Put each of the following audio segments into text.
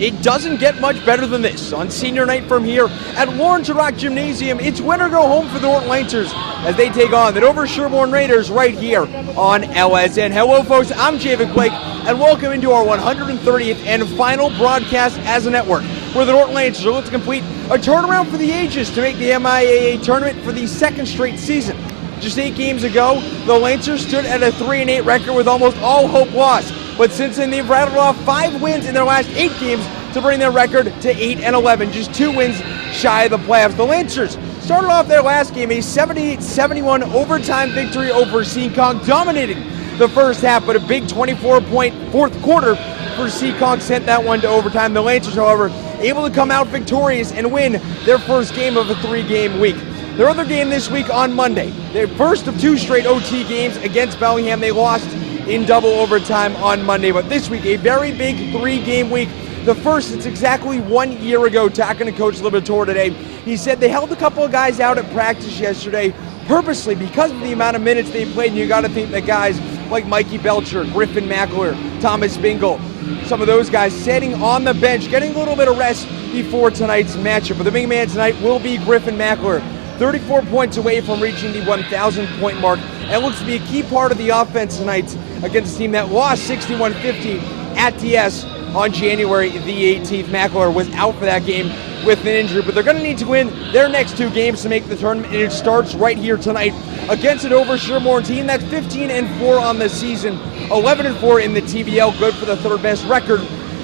it doesn't get much better than this. On senior night from here at Lawrence Rock Gymnasium, it's win or go home for the Norton Lancers as they take on the Dover-Sherborn Raiders right here on LSN. Hello, folks. I'm Javid Blake, and welcome into our 130th and final broadcast as a network, where the Norton Lancers are looking to complete a turnaround for the ages to make the MIAA tournament for the second straight season. Just 8 games ago, the Lancers stood at a 3-8 record with almost all hope lost. But since then, they've rattled off 5 wins in their last 8 games to bring their record to 8-11, just 2 wins shy of the playoffs. The Lancers started off their last game, a 78-71 overtime victory over Seekonk, dominating the first half, but a big 24-point fourth quarter for Seekonk sent that one to overtime. The Lancers, however, able to come out victorious and win their first game of a 3-game week. Their other game this week on Monday, their first of 2 straight OT games against Bellingham. They lost in double overtime on Monday, but this week, a very big 3-game week. The first, it's exactly 1 year ago, talking to Coach Liberatore today. He said they held a couple of guys out at practice yesterday purposely because of the amount of minutes they played, and you got to think that guys like Mikey Belcher, Griffin Mackler, Thomas Bingle, some of those guys sitting on the bench, getting a little bit of rest before tonight's matchup. But the big man tonight will be Griffin Mackler, 34 points away from reaching the 1,000-point mark, and looks to be a key part of the offense tonight against a team that lost 61-50 at DS on January the 18th. Mackler was out for that game with an injury, but they're going to need to win their next 2 games to make the tournament, and it starts right here tonight against an Dover-Sherborn team that's 15-4 on the season, 11-4 in the TBL, good for the 3rd best record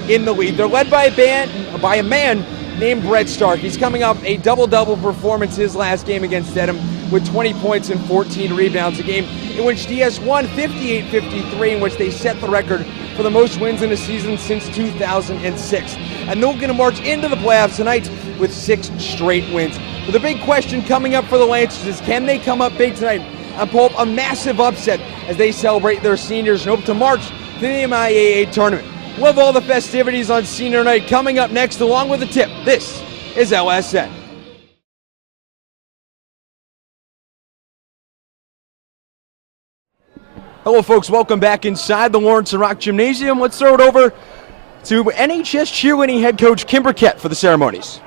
in the league. They're led by a man named Brett Stark. He's coming off a double-double performance his last game against Dedham with 20 points and 14 rebounds, a game in which DS won 58-53, in which they set the record for the most wins in a season since 2006. And they're going to march into the playoffs tonight with 6 straight wins. But the big question coming up for the Lancers is, can they come up big tonight and pull up a massive upset as they celebrate their seniors and hope to march to the MIAA tournament? We'll have all the festivities on senior night coming up next, along with a tip. This is LSN. Hello, folks. Welcome back inside the Lawrence Rock Gymnasium. Let's throw it over to NHS cheerleading head coach Kim Burkett for the ceremonies.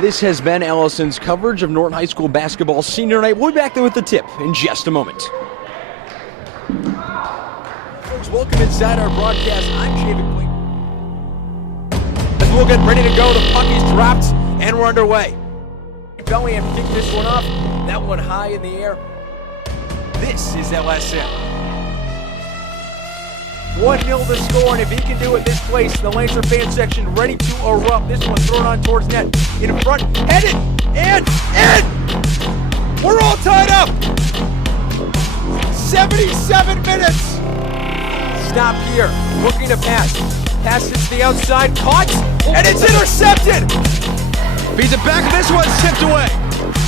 This has been Allison's coverage of Norton High School basketball senior night. We'll be back there with the tip in just a moment. Folks, welcome inside our broadcast. I'm David Blake. As we'll get ready to go, the puck is dropped, and we're underway. Bellingham kicked this one off. That one high in the air. This is LSM. 1-0 the score, and if he can do it this place, the Lancer fan section ready to erupt. This one thrown on towards net. In front, headed, and we're all tied up. 77 minutes. Stop here, looking to pass. Pass hits the outside, caught, and it's intercepted. Feeds it back, this one's tipped away.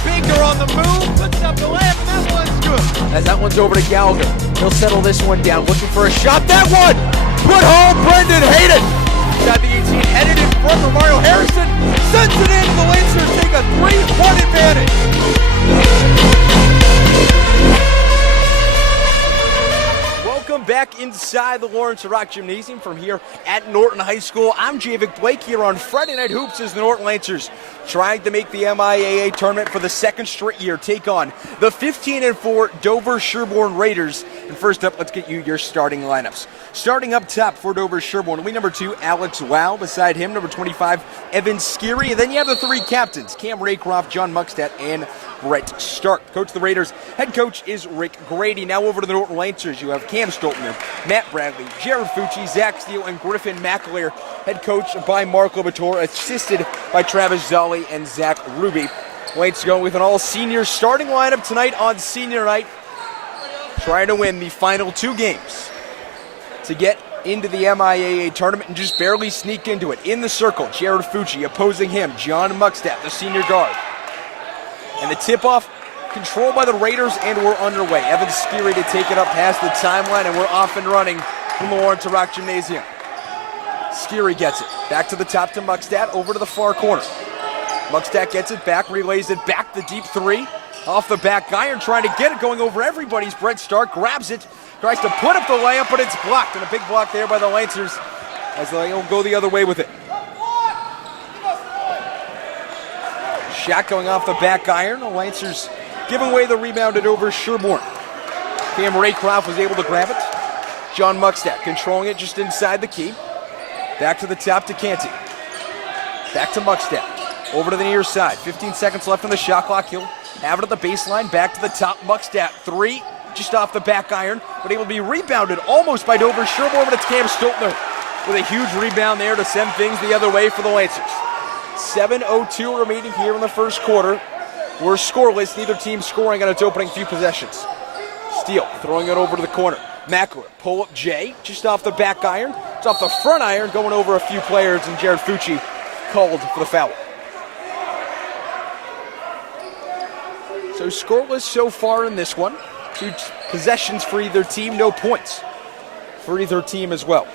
Baker on the move, puts up the layup, and that one's good. As that one's over to Gallagher. He'll settle this one down, looking for a shot. That one! Put home, Brendan Hayden! Inside the 18, headed in front for Mario Harrison. Sends it in, the Lancers take a 3-1 advantage. Welcome back inside the Lawrence Rock Gymnasium from here at Norton High School. I'm Javik Blake here on Friday Night Hoops as the Norton Lancers trying to make the MIAA tournament for the second straight year. Take on the 15-4 Dover-Sherborn Raiders. And first up, let's get you your starting lineups. Starting up top for Dover-Sherborn, lead number 2, Alex Wow. Beside him, number 25, Evan Skiri. And then you have the 3 captains, Cam Raycroft, John Muckstadt, and Brett Stark. Coach of the Raiders, head coach is Rick Grady. Now over to the Norton Lancers, you have Cam Stoltner, Matt Bradley, Jared Fucci, Zach Steele, and Griffin McAleer. Head coach by Mark Lobator, assisted by Travis Zolli and Zach Ruby. Lancers going with an all-senior starting lineup tonight on senior night, trying to win the final 2 games to get into the MIAA tournament and just barely sneak into it. In the circle, Jared Fucci, opposing him, John Muckstadt, the senior guard. And the tip-off controlled by the Raiders, and we're underway. Evan Skiri to take it up past the timeline, and we're off and running from the Lawrence Rock Gymnasium. Skiri gets it. Back to the top to Muckstadt, over to the far corner. Muckstadt gets it back, relays it back, the deep 3. Off the back iron, trying to get it, going over everybody's. Brett Stark grabs it, tries to put up the layup, but it's blocked. And a big block there by the Lancers as they'll go the other way with it. Shot going off the back iron. The Lancers giving away the rebound at Dover-Sherborn. Cam Raycroft was able to grab it. John Muckstadt controlling it just inside the key. Back to the top to Canty. Back to Muckstadt. Over to the near side. 15 seconds left on the shot clock. He'll have it at the baseline. Back to the top. Muckstadt. 3 just off the back iron, but able to be rebounded almost by Dover-Sherborn, but it's Cam Stoltner with a huge rebound there to send things the other way for the Lancers. 7:02 remaining here in the first quarter. We're scoreless, neither team scoring on its opening few possessions. Steele throwing it over to the corner. Mackler, pull up Jay, just off the back iron. It's off the front iron, going over a few players, and Jared Fucci called for the foul. So scoreless so far in this one. 2 possessions for either team, no points for either team as well.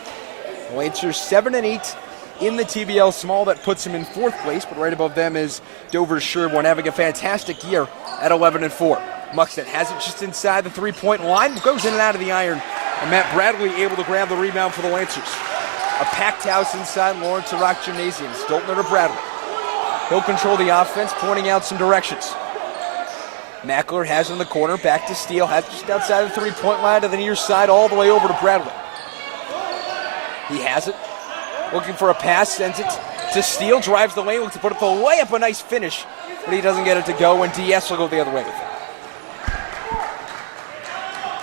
The Lancers 7-8 in the TBL Small. That puts them in 4th place, but right above them is Dover-Sherborn having a fantastic year at 11-4. Muckstadt has it just inside the 3-point line, goes in and out of the iron, and Matt Bradley able to grab the rebound for the Lancers. A packed house inside Lawrence Rock Gymnasium. Stoltner to Bradley. He'll control the offense, pointing out some directions. Mackler has it in the corner, back to Steele, has it just outside the 3-point line to the near side, all the way over to Bradley. He has it. Looking for a pass, sends it to Steele, drives the lane, looks to put up the layup, a nice finish, but he doesn't get it to go, and DS will go the other way with it.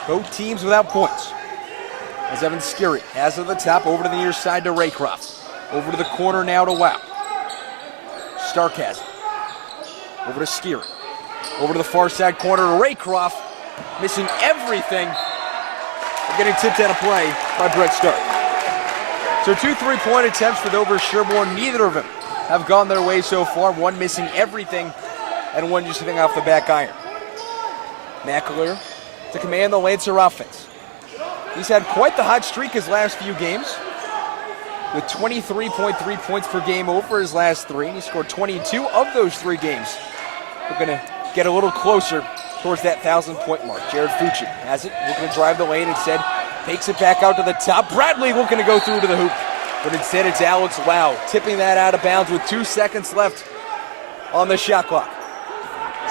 Both teams without points. As Evan Skirry has it at the top, over to the near side to Raycroft. Over to the corner now to Wow. Stark has it. Over to Skirry. Over to the far side corner to Raycroft. Missing everything. Getting tipped out of play by Brett Stark. So 2 3-point attempts for Dover-Sherborn. Neither of them have gone their way so far. One missing everything and one just hitting off the back iron. McAleer to command the Lancer offense. He's had quite the hot streak his last few games, with 23.3 points per game over his last 3. And he scored 22 of those 3 games. We're going to get a little closer towards that 1,000-point mark. Jared Fucci has it, looking to drive the lane, instead takes it back out to the top. Bradley looking to go through to the hoop, but instead it's Alex Wow tipping that out of bounds with 2 seconds left on the shot clock.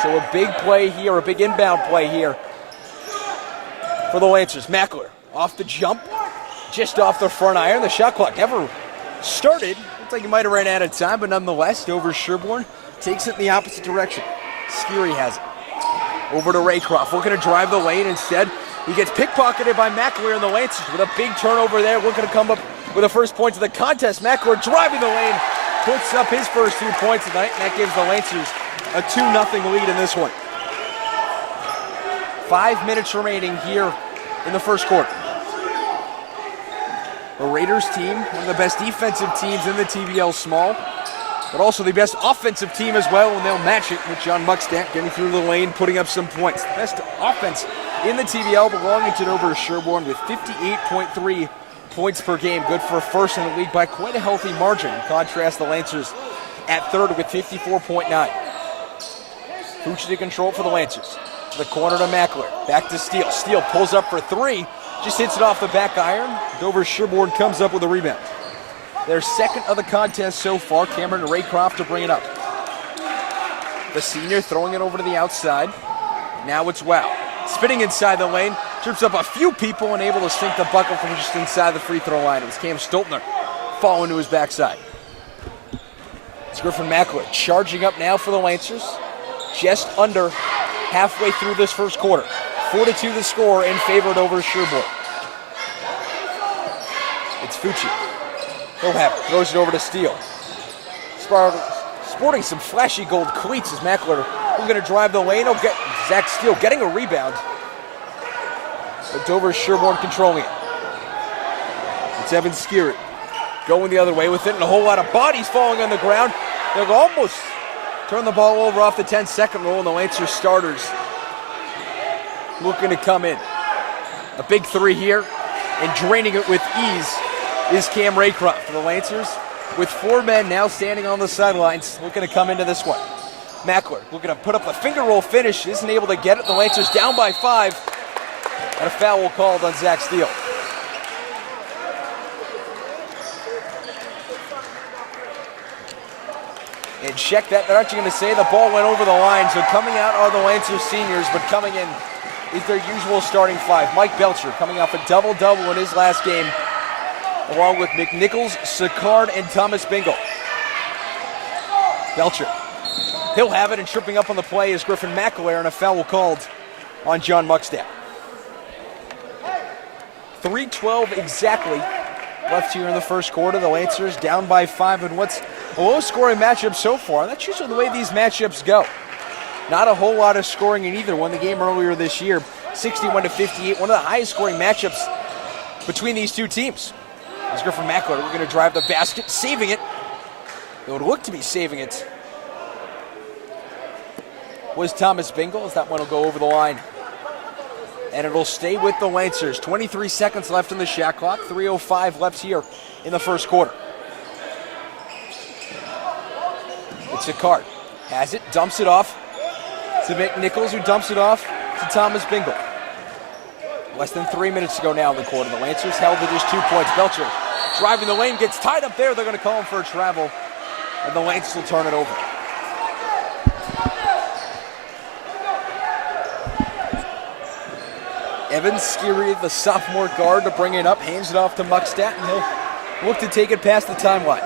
So a big play here, a big inbound play here for the Lancers. McAleer off the jump, just off the front iron. The shot clock never started. Looks like he might have ran out of time, but nonetheless, Dover-Sherborn takes it in the opposite direction. Skirry has it. Over to Raycroft, looking to drive the lane. Instead, he gets pickpocketed by McAleer in the Lancers with a big turnover there, looking to come up with the first point of the contest. McAleer driving the lane, puts up his first 2 points tonight, and that gives the Lancers a 2-0 lead in this one. 5 minutes remaining here in the first quarter. The Raiders team, one of the best defensive teams in the TVL small, but also the best offensive team as well, and they'll match it with John Muckstadt getting through the lane, putting up some points. The best offense in the TVL belonging to Dover-Sherborn with 58.3 points per game, good for first in the league by quite a healthy margin. In contrast, the Lancers at third with 54.9. Fucci to control for the Lancers. To the corner to McAleer, back to Steele. Steele pulls up for 3, just hits it off the back iron. Dover-Sherborn comes up with a rebound. Their second of the contest so far. Cameron Raycroft to bring it up. The senior throwing it over to the outside. Now it's Wow. Spinning inside the lane. Trips up a few people and able to sink the bucket from just inside the free throw line. It was Cam Stoltner falling to his backside. It's Griffin McAleer charging up now for the Lancers. Just under halfway through this first quarter. 4-2 the score in favor of Dover-Sherborn. It's Fucci. He'll have it. Throws it over to Steele. Sporting some flashy gold cleats as McAleer is going to drive the lane. He'll get Zach Steele getting a rebound. But Dover-Sherborn controlling it. It's Evan Skirry going the other way with it, and a whole lot of bodies falling on the ground. They'll almost turn the ball over off the 10-second rule, and the Lancers starters looking to come in. A big 3 here, and draining it with ease is Cam Raycroft for the Lancers, with 4 men now standing on the sidelines looking to come into this one. McAleer looking to put up a finger roll finish, isn't able to get it. The Lancers down by 5, and a foul called on Zach Steele. And check that, they're actually going to say the ball went over the line, so coming out are the Lancers seniors, but coming in is their usual starting 5. Mike Belcher coming off a double-double in his last game, along with McNichols, Sicard, and Thomas Bingle. Belcher, he'll have it, and tripping up on the play is Griffin McAleer, and a foul called on John Muckstadt. 3:12 exactly left here in the first quarter. The Lancers down by 5 in what's a low-scoring matchup so far. That's usually the way these matchups go. Not a whole lot of scoring in either one. The game earlier this year, 61-58, one of the highest-scoring matchups between these two teams. As Griffin McAleer, we're going to drive the basket, saving it. It would look to be saving it was Thomas Bingle, as that one will go over the line. And it'll stay with the Lancers. 23 seconds left in the shot clock. 3:05 left here in the first quarter. It's Sicard. Has it, dumps it off to McNichols, who dumps it off to Thomas Bingle. Less than 3 minutes to go now in the quarter. The Lancers held to just 2 points. Belcher driving the lane, gets tied up there. They're going to call him for a travel, and the Lancers will turn it over. Evan Skirry, the sophomore guard, to bring it up, hands it off to Muckstadt, and he'll look to take it past the timeline.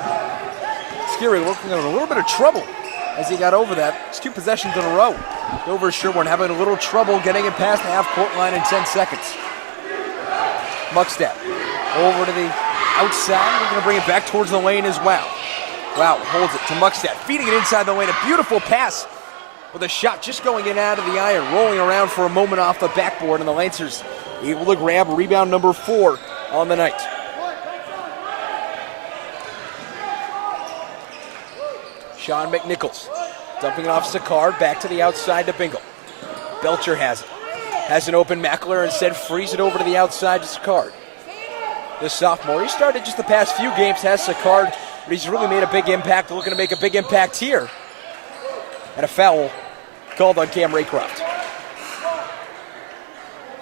Scary looking in a little bit of trouble as he got over that. It's 2 possessions in a row. Dover-Sherborn having a little trouble getting it past the half-court line in 10 seconds. Muckstad over to the outside. We're going to bring it back towards the lane as well. Wow holds it to Muckstad, feeding it inside the lane. A beautiful pass with a shot just going in out of the iron, rolling around for a moment off the backboard, and the Lancers able to grab rebound number 4 on the night. Sean McNichols dumping it off Sakard, back to the outside to Bingle. Belcher has it. Has an open Mackler, instead frees it over to the outside to Sakard. The sophomore, he started just the past few games, has Sakard, but he's really made a big impact, looking to make a big impact here. And a foul called on Cam Raycroft.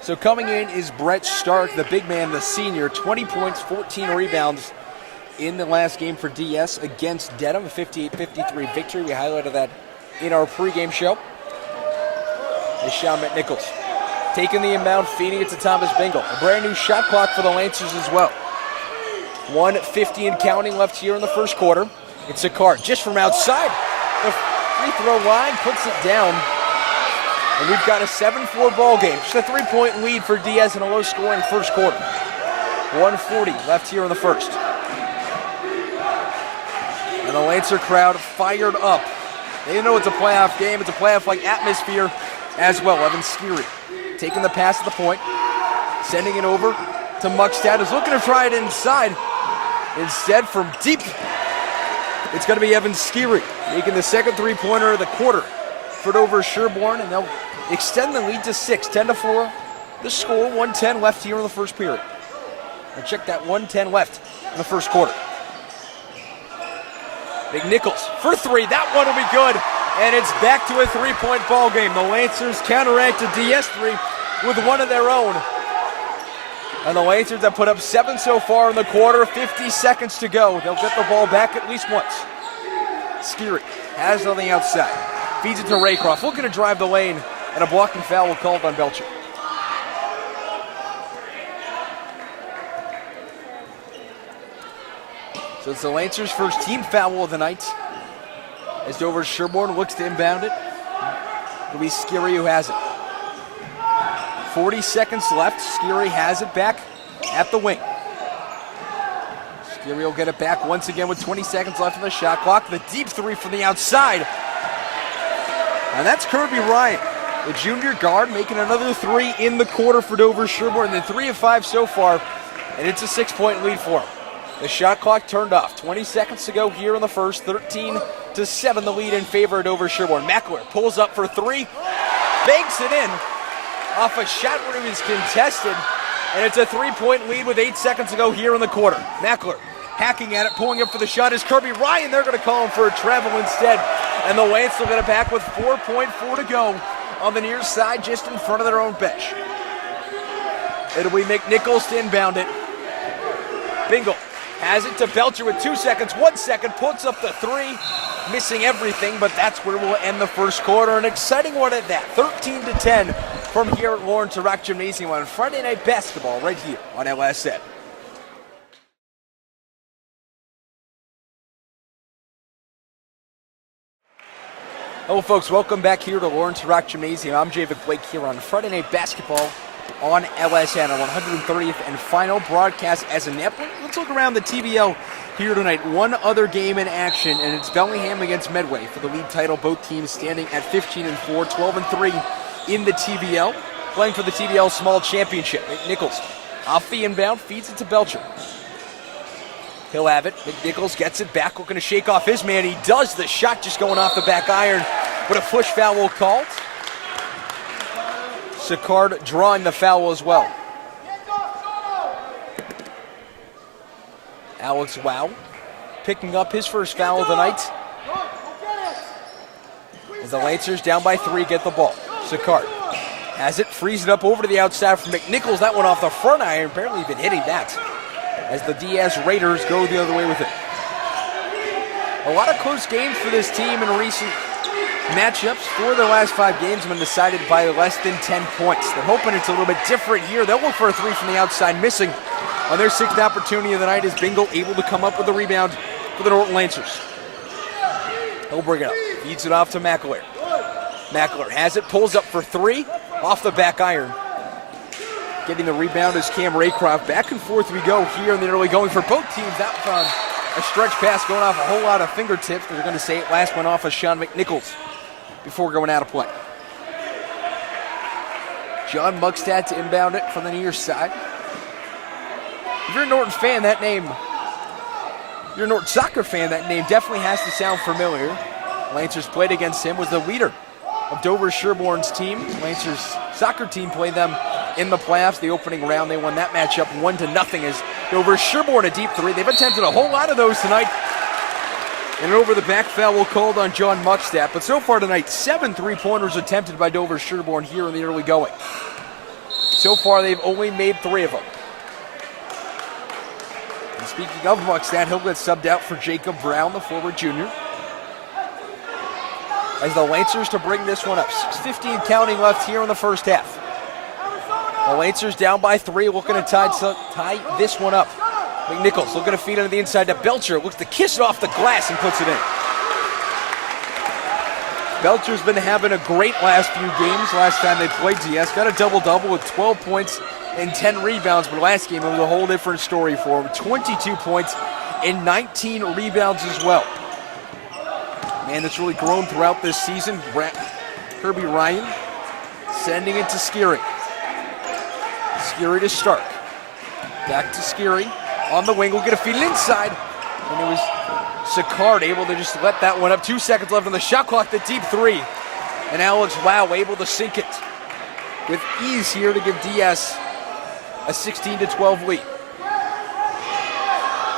So coming in is Brett Stark, the big man, the senior, 20 points, 14 rebounds in the last game for DS against Dedham, a 58-53 victory. We highlighted that in our pregame show. As Sean McNichols taking the inbound, feeding it to Thomas Bingle. A brand new shot clock for the Lancers as well. 1:50 and counting left here in the first quarter. It's Sakard just from outside the free throw line, puts it down. And we've got a 7-4 ball game. Just a 3-point lead for Diaz in a low-scoring first quarter. 1:40 left here in the first. And the Lancer crowd fired up. They know it's a playoff game. It's a playoff-like atmosphere as well. Evan Skiri taking the pass at the point, sending it over to Muckstad, who's looking to try it inside. Instead, from deep, it's going to be Evan Skiri making the second three-pointer of the quarter for Dover-Sherborn, and they'll extend the lead to 6, 10-4. The score, 1:10 left here in the first period. And check that, 1:10 left in the first quarter. McNichols for 3, that one will be good, and it's back to a 3-point ball game. The Lancers counteract a DS3 with one of their own. And the Lancers have put up 7 so far in the quarter, 50 seconds to go. They'll get the ball back at least once. Skiri has it on the outside, feeds it to Raycroft, looking to drive the lane, and a blocking foul called on Belcher. So it's the Lancers' first team foul of the night. As Dover-Sherborn looks to inbound it, it'll be Skiri who has it. 40 seconds left. Skiri has it back at the wing. Skiri will get it back once again with 20 seconds left on the shot clock. The deep 3 from the outside. And that's Kirby Ryan, the junior guard, making another 3 in the quarter for Dover-Sherborn. Then 3 of 5 so far, and it's a 6-point lead for him. The shot clock turned off. 20 seconds to go here in the first. 13-7 the lead in favor of Dover-Sherborn. Mackler pulls up for 3, banks it in off a shot where he was contested, and it's a 3-point lead with 8 seconds to go here in the quarter. Mackler hacking at it, pulling up for the shot is Kirby Ryan. They're going to call him for a travel instead, and the Lance will get it back with 4.4 to go on the near side, just in front of their own bench. It'll be McNichols to inbound it. Bingle has it to Belcher with 2 seconds, 1 second, puts up the 3, missing everything, but that's where we'll end the first quarter. An exciting one at that, 13-10 from here at Lawrence Rock Gymnasium on Friday Night Basketball right here on LSN. Hello folks, welcome back here to Lawrence Rock Gymnasium. I'm Javid Blake here on Friday Night Basketball on LSN, our 130th and final broadcast as a net. Let's look around the TBL here tonight. One other game in action, and it's Bellingham against Medway for the league title. Both teams standing at 15-4, 12-3 in the TBL, playing for the TBL Small Championship. McNichols off the inbound, feeds it to Belcher. He'll have it. McNichols gets it back, looking to shake off his man. He does. The shot just going off the back iron, but a push foul called. Sakard drawing the foul as well. Alex Wow picking up his first foul of the night. As the Lancers down by 3 get the ball. Sakard has it, frees it up over to the outside from McNichols. That one off the front iron, barely even hitting that, as the Diaz Raiders go the other way with it. A lot of close games for this team in recent matchups. 4 of their last 5 games have been decided by less than 10 points. They're hoping it's a little bit different here. They'll look for a 3 from the outside, missing. on their 6th opportunity of the night, is Bingle able to come up with a rebound for the Norton Lancers. He'll bring it up, feeds it off to McAleer. McAleer has it, pulls up for 3, off the back iron. Getting the rebound is Cam Raycroft. Back and forth we go here in the early going for both teams. That found a stretch pass going off a whole lot of fingertips. They're going to say it last went off of Sean McNichols before going out of play. John Mugstad to inbound it from the near side. If you're a Norton fan, that name, if you're a Norton soccer fan, that name definitely has to sound familiar. Lancers played against him, was the leader of Dover-Sherborn's team. Lancers soccer team played them in the playoffs. The opening round, they won that matchup 1-0 as Dover-Sherborn a deep 3. They've attempted a whole lot of those tonight. And an over-the-back foul called on John Mugstad. But so far tonight, 7 3-pointers attempted by Dover-Sherborn here in the early going. So far, they've only made 3 of them. And speaking of Mugstad, he'll get subbed out for Jacob Brown, the forward junior. As the Lancers to bring this one up. 6:15 counting left here in the first half. The Lancers down by 3, looking to tie this one up. McNichols looking to feed on the inside to Belcher. Looks to kiss it off the glass and puts it in. Belcher's been having a great last few games. Last time they played DS, got a double-double with 12 points and 10 rebounds. But last game, it was a whole different story for him. 22 points and 19 rebounds as well. Man, that's really grown throughout this season. Kirby Ryan sending it to Skiri. Skiri to Stark. Back to Skiri. On the wing, we'll get a feed inside. And it was Sicard able to just let that one up. 2 seconds left on the shot clock, the deep 3. And Alex Wow able to sink it with ease here to give DS a 16-12 lead.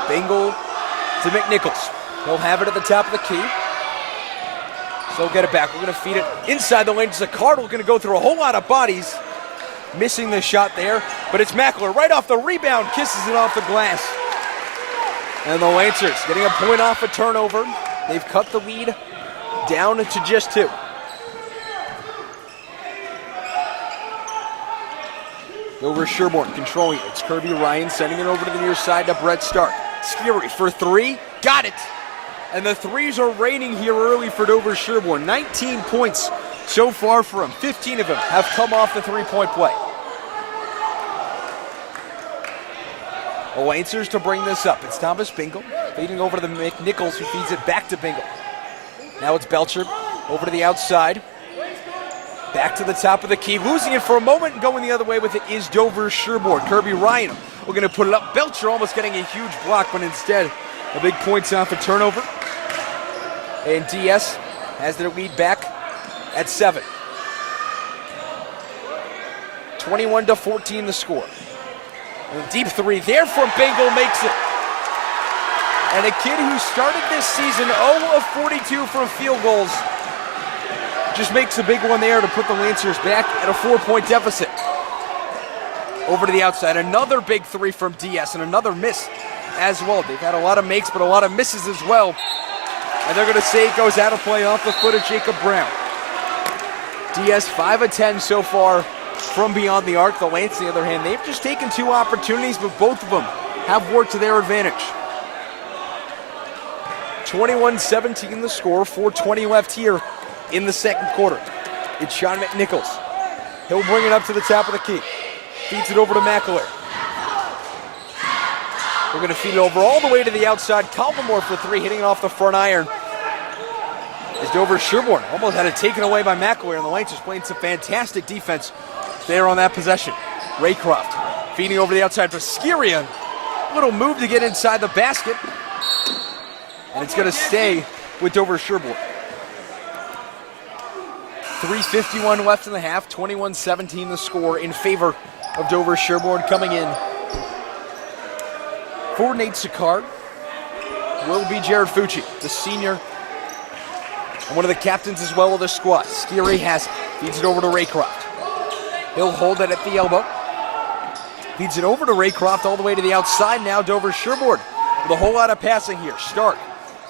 Bingle to McNichols. He'll have it at the top of the key. So get it back. We're going to feed it inside the lane. Sicard going to go through a whole lot of bodies. Missing the shot there, but it's Mackler right off the rebound, kisses it off the glass. And the Lancers getting a point off a turnover. They've cut the lead down to just 2. Dover-Sherborn controlling it. It's Kirby Ryan sending it over to the near side to Brett Stark. Skiri for 3, got it. And the 3s are raining here early for Dover-Sherborn. 19 points so far for him. 15 of them have come off the 3-point play. The Lancers to bring this up. It's Thomas Bingle feeding over to the McNichols, who feeds it back to Bingle. Now it's Belcher over to the outside. Back to the top of the key. Losing it for a moment and going the other way with it is Dover-Sherborn. Kirby Ryan, we're going to put it up. Belcher almost getting a huge block, but instead a big points off a turnover. And DS has their lead back at 7. 21-14 the score. And a deep 3 there from Bingle makes it. And a kid who started this season 0 of 42 from field goals just makes a big one there to put the Lancers back at a 4-point deficit. Over to the outside, another big 3 from DS and another miss as well. They've had a lot of makes but a lot of misses as well. And they're going to say it goes out of play off the foot of Jacob Brown. DS 5 of 10 so far from beyond the arc. The Lance, on the other hand, they've just taken 2 opportunities, but both of them have worked to their advantage. 21-17 the score, 4:20 left here in the second quarter. It's Sean McNichols. He'll bring it up to the top of the key. Feeds it over to McAleer. We're going to feed it over all the way to the outside. Calvamore for 3, hitting it off the front iron. As Dover-Sherborn almost had it taken away by McAleer, and the Lancers playing some fantastic defense there on that possession. Raycroft feeding over the outside for Skiri. A little move to get inside the basket. And it's going to stay with Dover-Sherborn. 3:51 left in the half, 21-17 the score in favor of Dover-Sherborn. Coming in for Nate Sicard will be Jared Fucci, the senior, and one of the captains as well of the squad. Skiri has it, feeds it over to Raycroft. He'll hold it at the elbow. Feeds it over to Raycroft all the way to the outside. Now Dover-Sherborn with a whole lot of passing here. Stark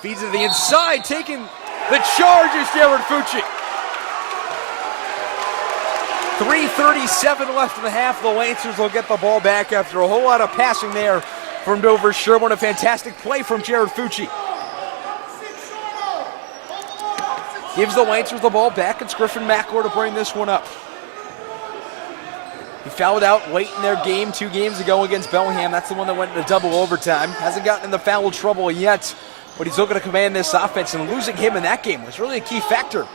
feeds it to the inside, taking the charge is Jared Fucci. 3:37 left in the half. The Lancers will get the ball back after a whole lot of passing there from Dover-Sherborn. A fantastic play from Jared Fucci. Gives the Lancers the ball back. It's Griffin Mackler to bring this one up. He fouled out late in their game 2 games ago against Bellingham. That's the one that went into double overtime. Hasn't gotten in the foul trouble yet, but he's looking to command this offense, and losing him in that game was really a key factor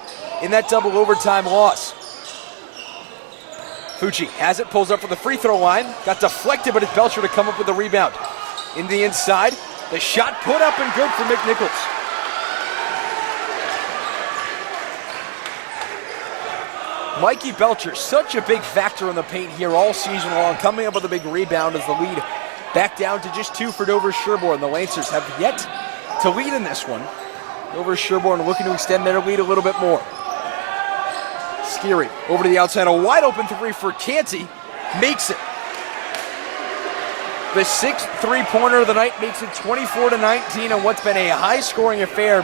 in that double overtime loss. Fucci has it, pulls up for the free throw line. Got deflected, but it's Belcher to come up with the rebound. In the inside, the shot put up and good for McNichols. Mikey Belcher, such a big factor in the paint here all season long, coming up with a big rebound as the lead back down to just 2 for Dover-Sherborn. The Lancers have yet to lead in this one. Dover-Sherborn looking to extend their lead a little bit more. Skiri over to the outside, a wide open 3 for Canty, makes it. The 6th three-pointer of the night makes it 24-19 on what's been a high-scoring affair.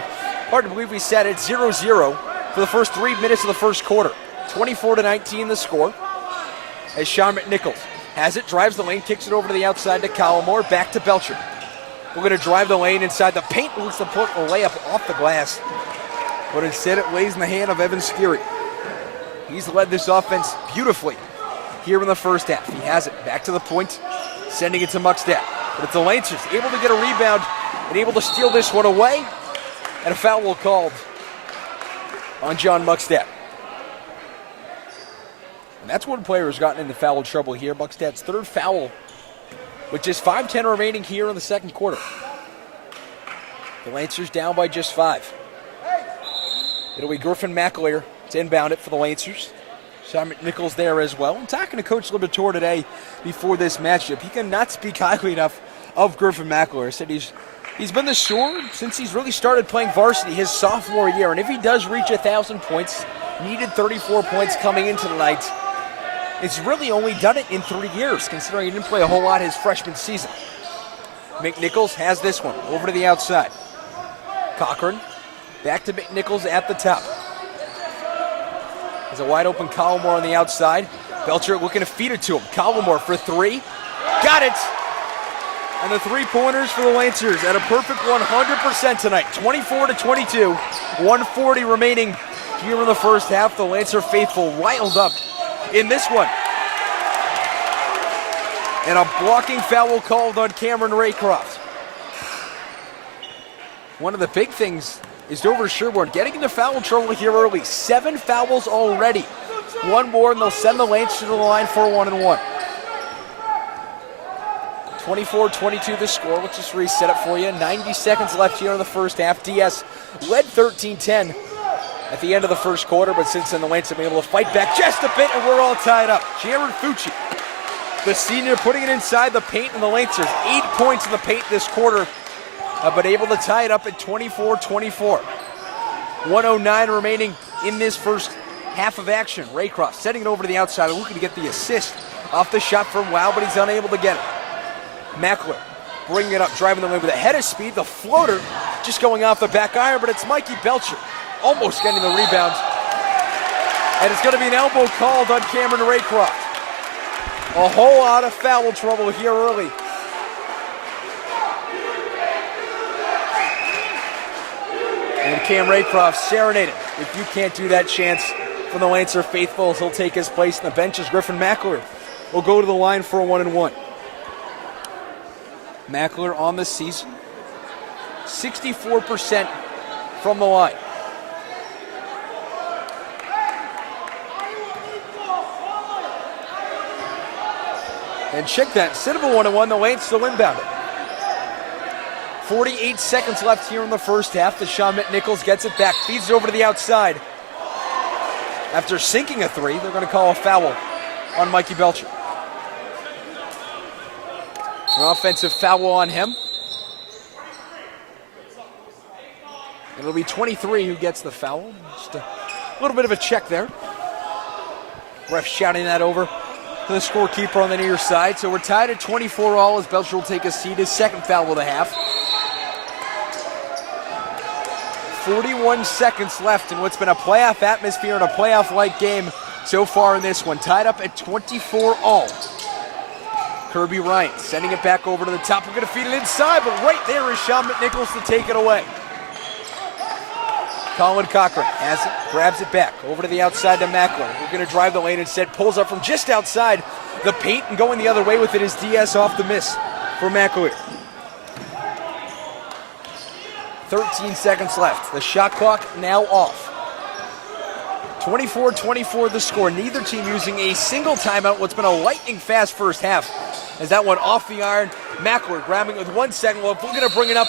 Hard to believe we sat at 0-0 for the first 3 minutes of the first quarter. 24-19 the score. As Sean McNichols has it, drives the lane, kicks it over to the outside to Collmore, back to Belcher. We're going to drive the lane inside the paint, looks to put a layup off the glass, but instead it lays in the hand of Evan Skiri. He's led this offense beautifully here in the first half. He has it back to the point, sending it to Muckstadt. But it's the Lancers able to get a rebound and able to steal this one away, and a foul called on John Muckstadt. And that's one player who's gotten into foul trouble here. Muckstadt's 3rd foul with just 5:10 remaining here in the second quarter. The Lancers down by just 5. It'll be Griffin McAleer to inbound it for the Lancers. Sean McNichols there as well. I'm talking to Coach Liberatore today before this matchup. He cannot speak highly enough of Griffin McAleer. He said he's been the scorer since he's really started playing varsity his sophomore year. And if he does reach 1,000 points, needed 34 points coming into tonight, it's really only done it in 3 years, considering he didn't play a whole lot his freshman season. McNichols has this one over to the outside. Cochran back to McNichols at the top. There's a wide open Collmore on the outside. Belcher looking to feed it to him. Collmore for 3. Got it! And the 3-pointers for the Lancers at a perfect 100% tonight. 24-22. 1:40 remaining here in the first half. The Lancer faithful riled up in this one. And a blocking foul called on Cameron Raycroft. One of the big things is Dover-Sherborn getting into foul trouble here early. 7 fouls already. 1 more and they'll send the Lancers to the line for a 1-and-1. 24-22 the score. Let's just reset it for you. 90 seconds left here in the first half. DS led 13-10 at the end of the first quarter, but since then the Lancers have been able to fight back just a bit, and we're all tied up. Jared Fucci, the senior, putting it inside the paint, and the Lancers 8 points in the paint this quarter, but able to tie it up at 24-24. 1:09 remaining in this first half of action. Raycroft setting it over to the outside, looking to get the assist off the shot from Wow, but he's unable to get it. Mackler bringing it up, driving the lane with a head of speed. The floater just going off the back iron, but it's Mikey Belcher almost getting the rebound. And it's going to be an elbow called on Cameron Raycroft. A whole lot of foul trouble here early. And Cam Raycroft serenaded. If you can't do that, chance from the Lancer faithful, he'll take his place in the benches. Griffin Mackler will go to the line for a 1-and-1. Mackler on the season, 64% from the line. And check that, instead of a 1-and-1, the Lancers still inbound it. 48 seconds left here in the first half. Sean McNichols gets it back, feeds it over to the outside. After sinking a 3, they're going to call a foul on Mikey Belcher. An offensive foul on him. It'll be 23 who gets the foul. Just a little bit of a check there. Ref shouting that over to the scorekeeper on the near side. So we're tied at 24 all as Belcher will take a seat, his second foul of the half. 41 seconds left in what's been a playoff atmosphere and a playoff-like game so far in this one. Tied up at 24 all. Kirby Ryan sending it back over to the top. We're going to feed it inside, but right there is Sean McNichols to take it away. Colin Cochran has it, grabs it back over to the outside to Mackler. We're going to drive the lane instead, pulls up from just outside the paint, and going the other way with it is Diaz off the miss for Mackler. 13 seconds left. The shot clock now off. 24-24 the score. Neither team using a single timeout. What's been a lightning fast first half. As that one off the iron. Mackler grabbing it with 1 second left. We're going to bring it up.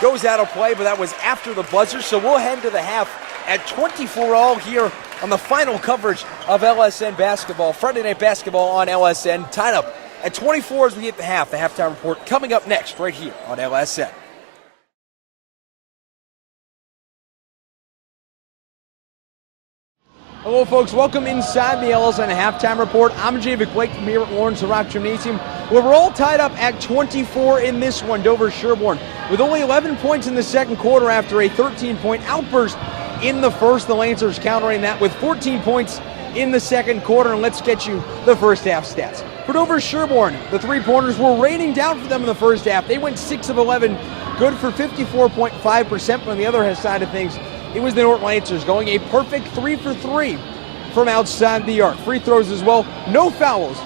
Goes out of play, but that was after the buzzer. So we'll head to the half at 24 all here on the final coverage of LSN basketball. Friday night basketball on LSN. Tied up at 24 as we hit the half. The halftime report coming up next right here on LSN. Hello, folks. Welcome inside the LSN halftime report. I'm Javic Blake from here at Lawrence Rock Gymnasium, where we're all tied up at 24 in this one. Dover-Sherborn with only 11 points in the second quarter after a 13-point outburst in the first. The Lancers countering that with 14 points in the second quarter. And let's get you the first half stats. For Dover-Sherborn, the three-pointers were raining down for them in the first half. They went 6 of 11, good for 54.5%. But on the other side of things, it was the Norton Lancers going a perfect 3 for 3 from outside the arc. Free throws as well. No fouls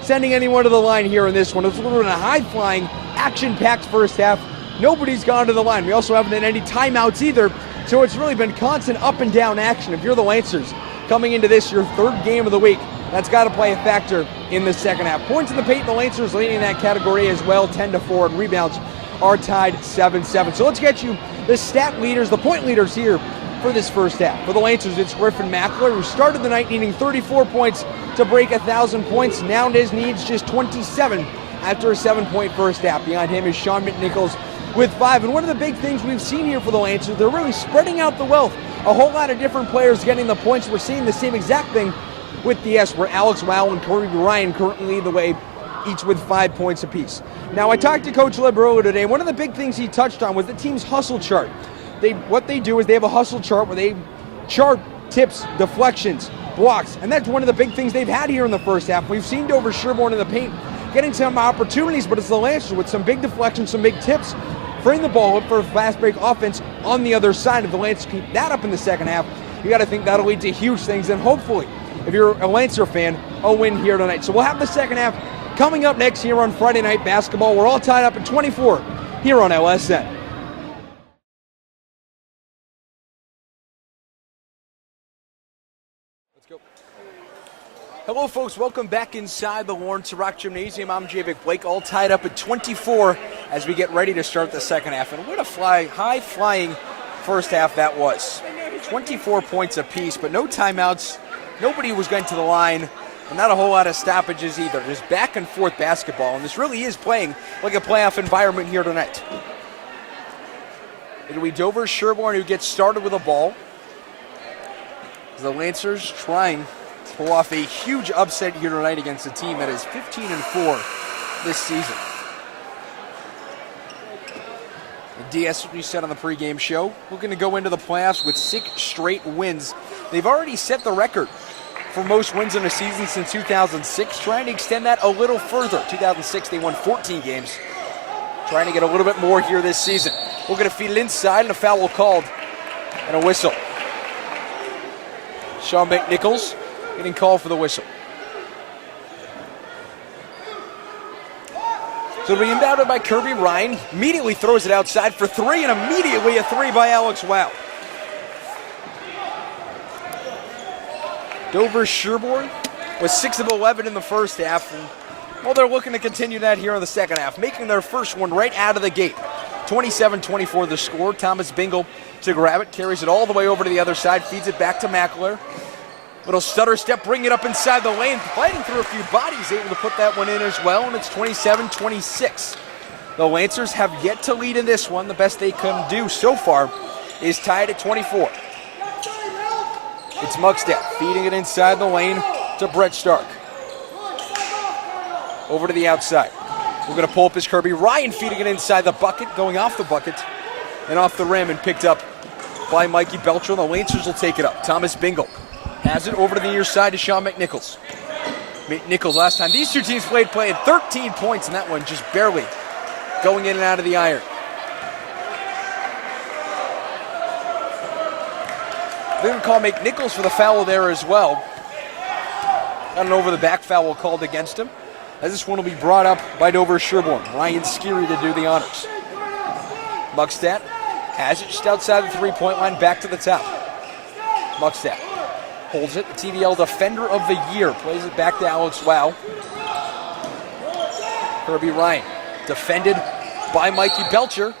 sending anyone to the line here in this one. It's been a high-flying, action-packed first half. Nobody's gone to the line. We also haven't had any timeouts either, so it's really been constant up-and-down action. If you're the Lancers coming into this, your third game of the week, that's got to play a factor in the second half. Points in the paint, the Lancers leading that category as well, 10-4, and rebounds are tied 7-7. So let's get you the stat leaders, the point leaders here for this first half. For the Lancers, it's Griffin Mackler, who started the night needing 34 points to break 1,000 points. Now his needs just 27 after a 7-point first half. Behind him is Sean McNichols with 5. And one of the big things we've seen here for the Lancers, they're really spreading out the wealth. A whole lot of different players getting the points. We're seeing the same exact thing with the S, where Alex Wow and Kirby Ryan currently lead the way, each with 5 points apiece. Now, I talked to Coach Libb earlier today. One of the big things he touched on was the team's hustle chart. What they do is they have a hustle chart where they chart tips, deflections, blocks, and that's one of the big things they've had here in the first half. We've seen Dover-Sherborn in the paint getting some opportunities, but it's the Lancers with some big deflections, some big tips, bring the ball up for a fast break offense on the other side. If the Lancers keep that up in the second half, you got to think that'll lead to huge things, and hopefully, if you're a Lancer fan, a win here tonight. So we'll have the second half coming up next here on Friday Night Basketball. We're all tied up at 24 here on LSN. Hello, folks. Welcome back inside the Lawrence Rock Gymnasium. I'm Javic Blake, all tied up at 24 as we get ready to start the second half. And what a high-flying first half that was. 24 points apiece, but no timeouts. Nobody was going to the line, and not a whole lot of stoppages either. Just back-and-forth basketball, and this really is playing like a playoff environment here tonight. It'll be Dover-Sherborn who gets started with a ball. The Lancers trying to pull off a huge upset here tonight against a team that is 15-4 this season. DS, what we said on the pregame show, looking to go into the playoffs with 6 straight wins. They've already set the record for most wins in a season since 2006, trying to extend that a little further. 2006, they won 14 games. Trying to get a little bit more here this season. We're going to feed it inside, and a foul called, and a whistle. Sean McNichols getting called for the whistle. So it'll be inbounded by Kirby Ryan. Immediately throws it outside for 3, and immediately a 3 by Alex Wow. Dover-Sherborn was 6 of 11 in the first half. And, well, they're looking to continue that here in the second half, making their first one right out of the gate. 27-24 the score. Thomas Bingle to grab it, carries it all the way over to the other side, feeds it back to Mackler. Little stutter step, bring it up inside the lane, fighting through a few bodies, able to put that one in as well, and it's 27-26. The Lancers have yet to lead in this one. The best they can do so far is tied at 24. It's Muckstead feeding it inside the lane to Brett Stark. Over to the outside. We're going to pull up his Kirby. Ryan feeding it inside the bucket, going off the bucket and off the rim, and picked up by Mikey Belcher. The Lancers will take it up. Thomas Bingle Has it over to the near side to Sean McNichols. McNichols last time these two teams played 13 points, and that one just barely going in and out of the iron. They didn't call McNichols for the foul there as well. Got an over-the-back foul called against him, as this one will be brought up by Dover-Sherborn. Ryan Skiri to do the honors. Muckstadt has it just outside the three-point line, back to the top. Muckstadt holds it. The TVL Defender of the Year plays it back to Alex Wow. Kirby Ryan defended by Mikey Belcher,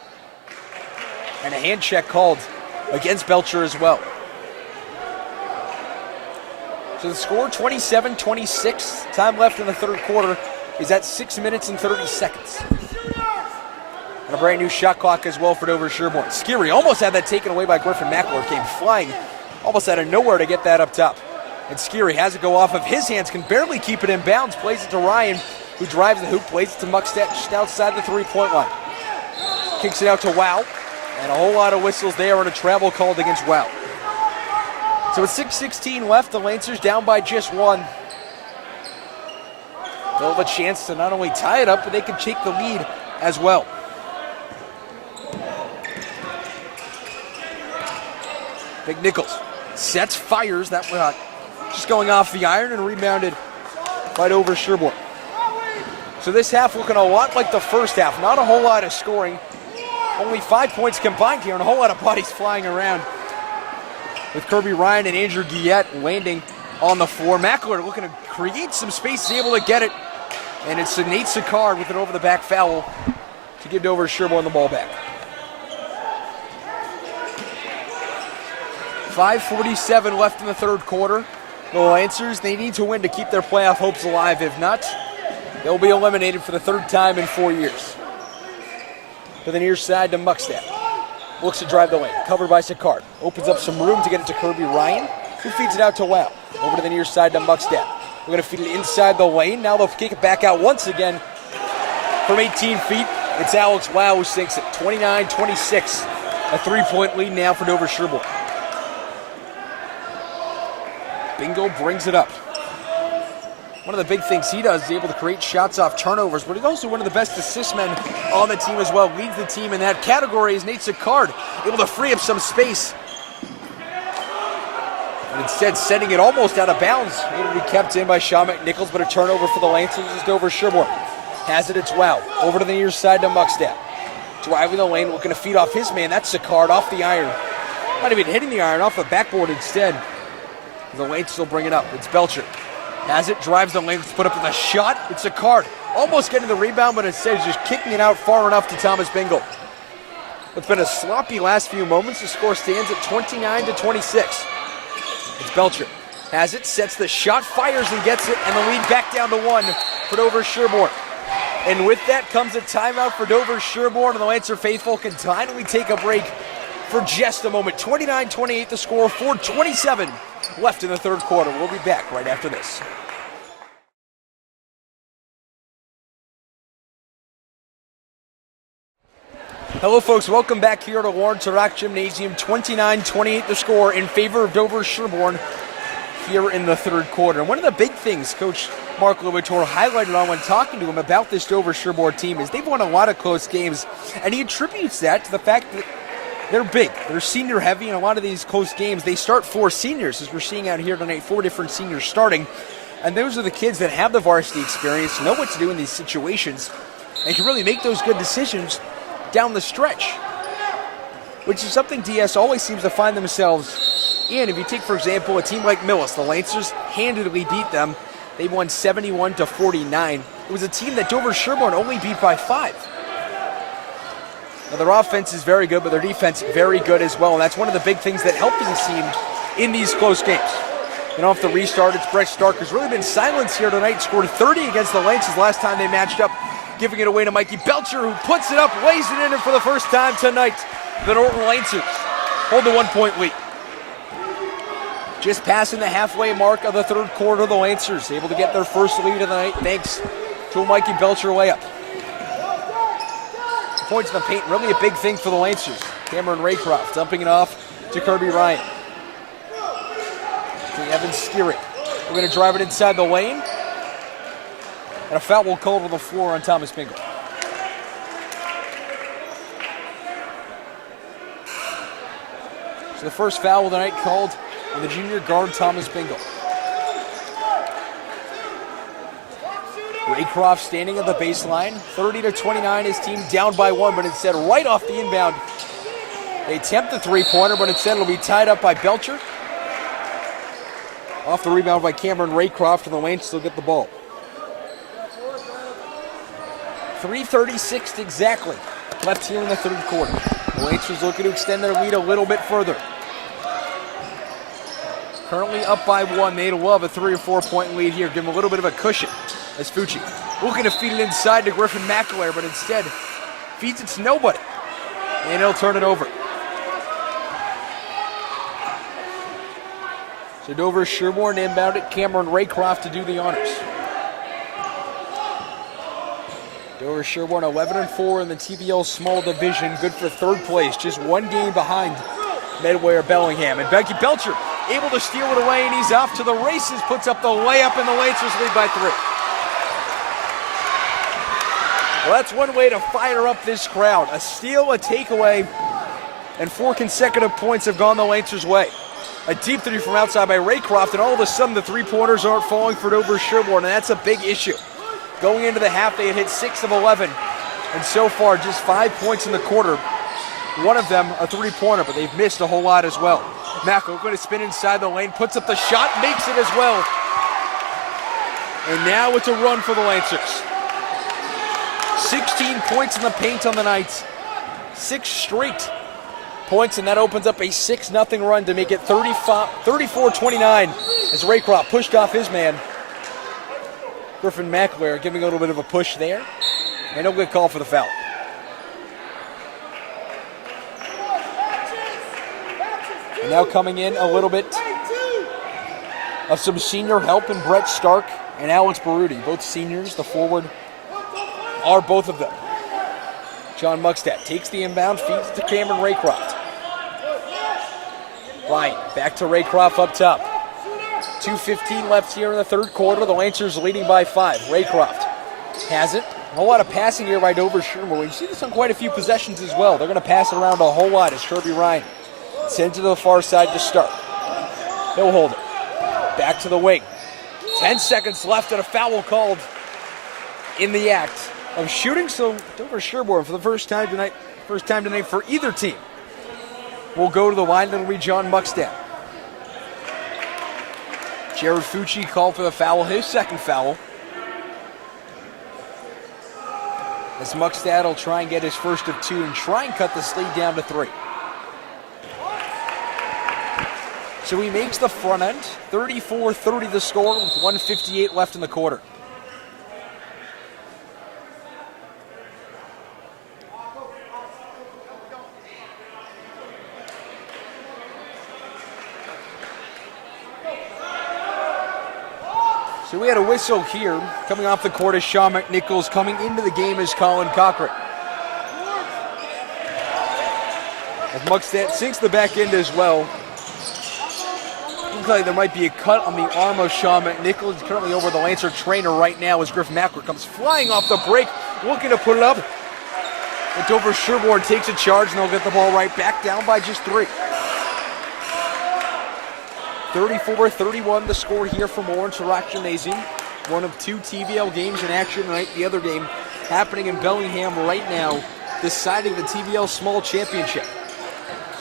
and a hand check called against Belcher as well. So the score, 27-26. Time left in the third quarter is at 6 minutes and 30 seconds. And a brand new shot clock as well for Dover-Sherborn. Skiri almost had that taken away by Griffin Mackler. Came flying almost out of nowhere to get that up top. And Skiri has it go off of his hands, can barely keep it in bounds. Plays it to Ryan, who drives the hoop, plays it to Muckstadt just outside the three-point line. Kicks it out to Wow. And a whole lot of whistles there and a travel called against Wow. So with 6:16 left, the Lancers down by just one. They'll have a chance to not only tie it up, but they can take the lead as well. McNichols sets, fires. That one just going off the iron and rebounded by Dover-Sherborn. So this half looking a lot like the first half. Not a whole lot of scoring. Only 5 points combined here and a whole lot of bodies flying around, with Kirby Ryan and Andrew Guillette landing on the floor. Mackler looking to create some space, is able to get it. And it's Nate Sicard with an over-the-back foul to give Dover-Sherborn the ball back. 5:47 left in the third quarter. The Lancers, they need to win to keep their playoff hopes alive. If not, they'll be eliminated for the third time in 4 years. To the near side to Muckstadt. Looks to drive the lane, covered by Sicard. Opens up some room to get it to Kirby Ryan, who feeds it out to Wow. Over to the near side to Muckstadt. We're going to feed it inside the lane. Now they'll kick it back out once again from 18 feet. It's Alex Wow who sinks it. 29-26. A three-point lead now for Dover-Sherborn. Bingo brings it up. One of the big things he does is able to create shots off turnovers, but he's also one of the best assist men on the team as well. Leads the team in that category is Nate Sicard, able to free up some space. But instead, sending it almost out of bounds. Able to be kept in by Sean McNichols, but a turnover for the Lancers is Dover-Sherborn. Has it, it's Wow. Over to the near side to Muckstadt. Driving the lane, looking to feed off his man. That's Sicard off the iron. Not even hitting the iron, off the backboard instead. The Lancers will bring it up. It's Belcher. Has it, drives the lane, put up with a shot. It's Sicard. Almost getting the rebound, but instead just kicking it out far enough to Thomas Bingle. It's been a sloppy last few moments. The score stands at 29-26. It's Belcher. Has it, sets the shot, fires and gets it, and the lead back down to one for Dover-Sherborn. And with that comes a timeout for Dover-Sherborn, and the Lancer faithful can finally take a break for just a moment. 29-28 the score, 4:27 left in the third quarter. We'll be back right after this. Hello folks, welcome back here to Lawrence Rock Gymnasium. 29-28 the score in favor of Dover-Sherborn here in the third quarter. And one of the big things Coach Mark Lovator highlighted on when talking to him about this Dover-Sherborn team is they've won a lot of close games, and he attributes that to the fact that they're big. They're senior heavy, and a lot of these close games, they start four seniors, as we're seeing out here tonight, 4 different seniors starting. And those are the kids that have the varsity experience, know what to do in these situations, and can really make those good decisions down the stretch, which is something DS always seems to find themselves in. If you take, for example, a team like Millis, the Lancers handedly beat them. They won 71-49. It was a team that Dover-Sherborn only beat by 5. Now, their offense is very good, but their defense very good as well, and that's one of the big things that helps this team in these close games. And off the restart, it's Brett Stark, who's really been silenced here tonight, scored 30 against the Lancers last time they matched up, giving it away to Mikey Belcher, who puts it up, lays it in for the first time tonight. The Norton Lancers hold the 1-point lead. Just passing the halfway mark of the third quarter, the Lancers able to get their first lead of the night thanks to a Mikey Belcher layup. Points in the paint, really a big thing for the Lancers. Cameron Raycroft dumping it off to Kirby Ryan. to Evan Skiri. We're going to drive it inside the lane. And a foul will call to the floor on Thomas Bingle. So the first foul of the night called on the junior guard, Thomas Bingle. Raycroft standing at the baseline. 30-29, his team down by 1, but instead right off the inbound. They attempt the three-pointer, but instead it'll be tied up by Belcher. Off the rebound by Cameron Raycroft, and the Lanes still get the ball. 3:36 exactly left here in the third quarter. The Lancers looking to extend their lead a little bit further. Currently up by 1. They'd love a 3 or 4 point lead here. Give them a little bit of a cushion as Fucci looking to feed it inside to Griffin McAleer, but instead feeds it to nobody. And he'll turn it over. So Dover-Sherborn inbound it. Cameron Raycroft to do the honors. Dover-Sherborn 11-4 in the TBL small division. Good for third place. Just one game behind Medway or Bellingham. And Becky Belcher able to steal it away, and he's off to the races. Puts up the layup, and the Lancers lead by 3. Well, that's one way to fire up this crowd. A steal, a takeaway, and 4 consecutive points have gone the Lancers' way. A deep three from outside by Raycroft, and all of a sudden the three-pointers aren't falling for Dover-Sherborn, and that's a big issue. Going into the half, they had hit 6 of 11, and so far just 5 points in the quarter. One of them a three-pointer, but they've missed a whole lot as well. Macko going to spin inside the lane, puts up the shot, makes it as well. And now it's a run for the Lancers. 16 points in the paint on the night. 6 straight points, and that opens up a 6-0 run to make it 34-29 as Raycroft pushed off his man. Griffin McAleer giving a little bit of a push there, and he'll get called for the foul. And now coming in a little bit of some senior help in Brett Stark and Alex Baruti, both seniors. The forward are both of them. John Muckstadt takes the inbound, feeds to Cameron Raycroft. Ryan back to Raycroft up top. 2:15 left here in the third quarter. The Lancers leading by 5. Raycroft has it. A whole lot of passing here by Dover-Sherborn. You see this on quite a few possessions as well. They're going to pass it around a whole lot as Kirby Ryan sends it to the far side to start. He'll hold it. Back to the wing. 10 seconds left and a foul called in the act of shooting. So Dover-Sherborn for the first time tonight for either team will go to the line. That'll be John Muckstadt. Jared Fucci called for the foul, his second foul. As Muckstadt will try and get his first of 2 and try and cut this lead down to 3. So he makes the front end. 34-30 the score with 1:58 left in the quarter. So we had a whistle here. Coming off the court is Sean McNichols. Coming into the game is Colin Cochran. As Muckstadt sinks the back end as well. Looks like there might be a cut on the arm of Sean McNichols. He's currently over the Lancer trainer right now as Griff McAleer comes flying off the break, looking to put it up. But Dover-Sherborn takes a charge and they'll get the ball right back down by just 3. 34-31 the score here from Lawrence Rock Gymnasium. One of 2 TVL games in action tonight. The other game happening in Bellingham right now, deciding the TVL Small Championship.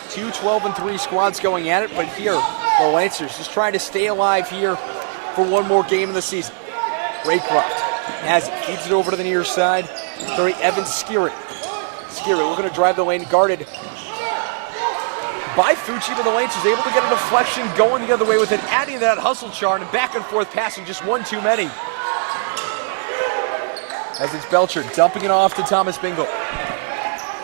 2 12-3 squads going at it, but here the Lancers just trying to stay alive here for one more game of the season. Raycroft has it, feeds it over to the near side. Evan Skiri. Skiri looking to drive the lane, guarded by Fucci, but the Lancers able to get a deflection going the other way with it, adding that hustle chart and back and forth passing, just one too many. As it's Belcher dumping it off to Thomas Bingle.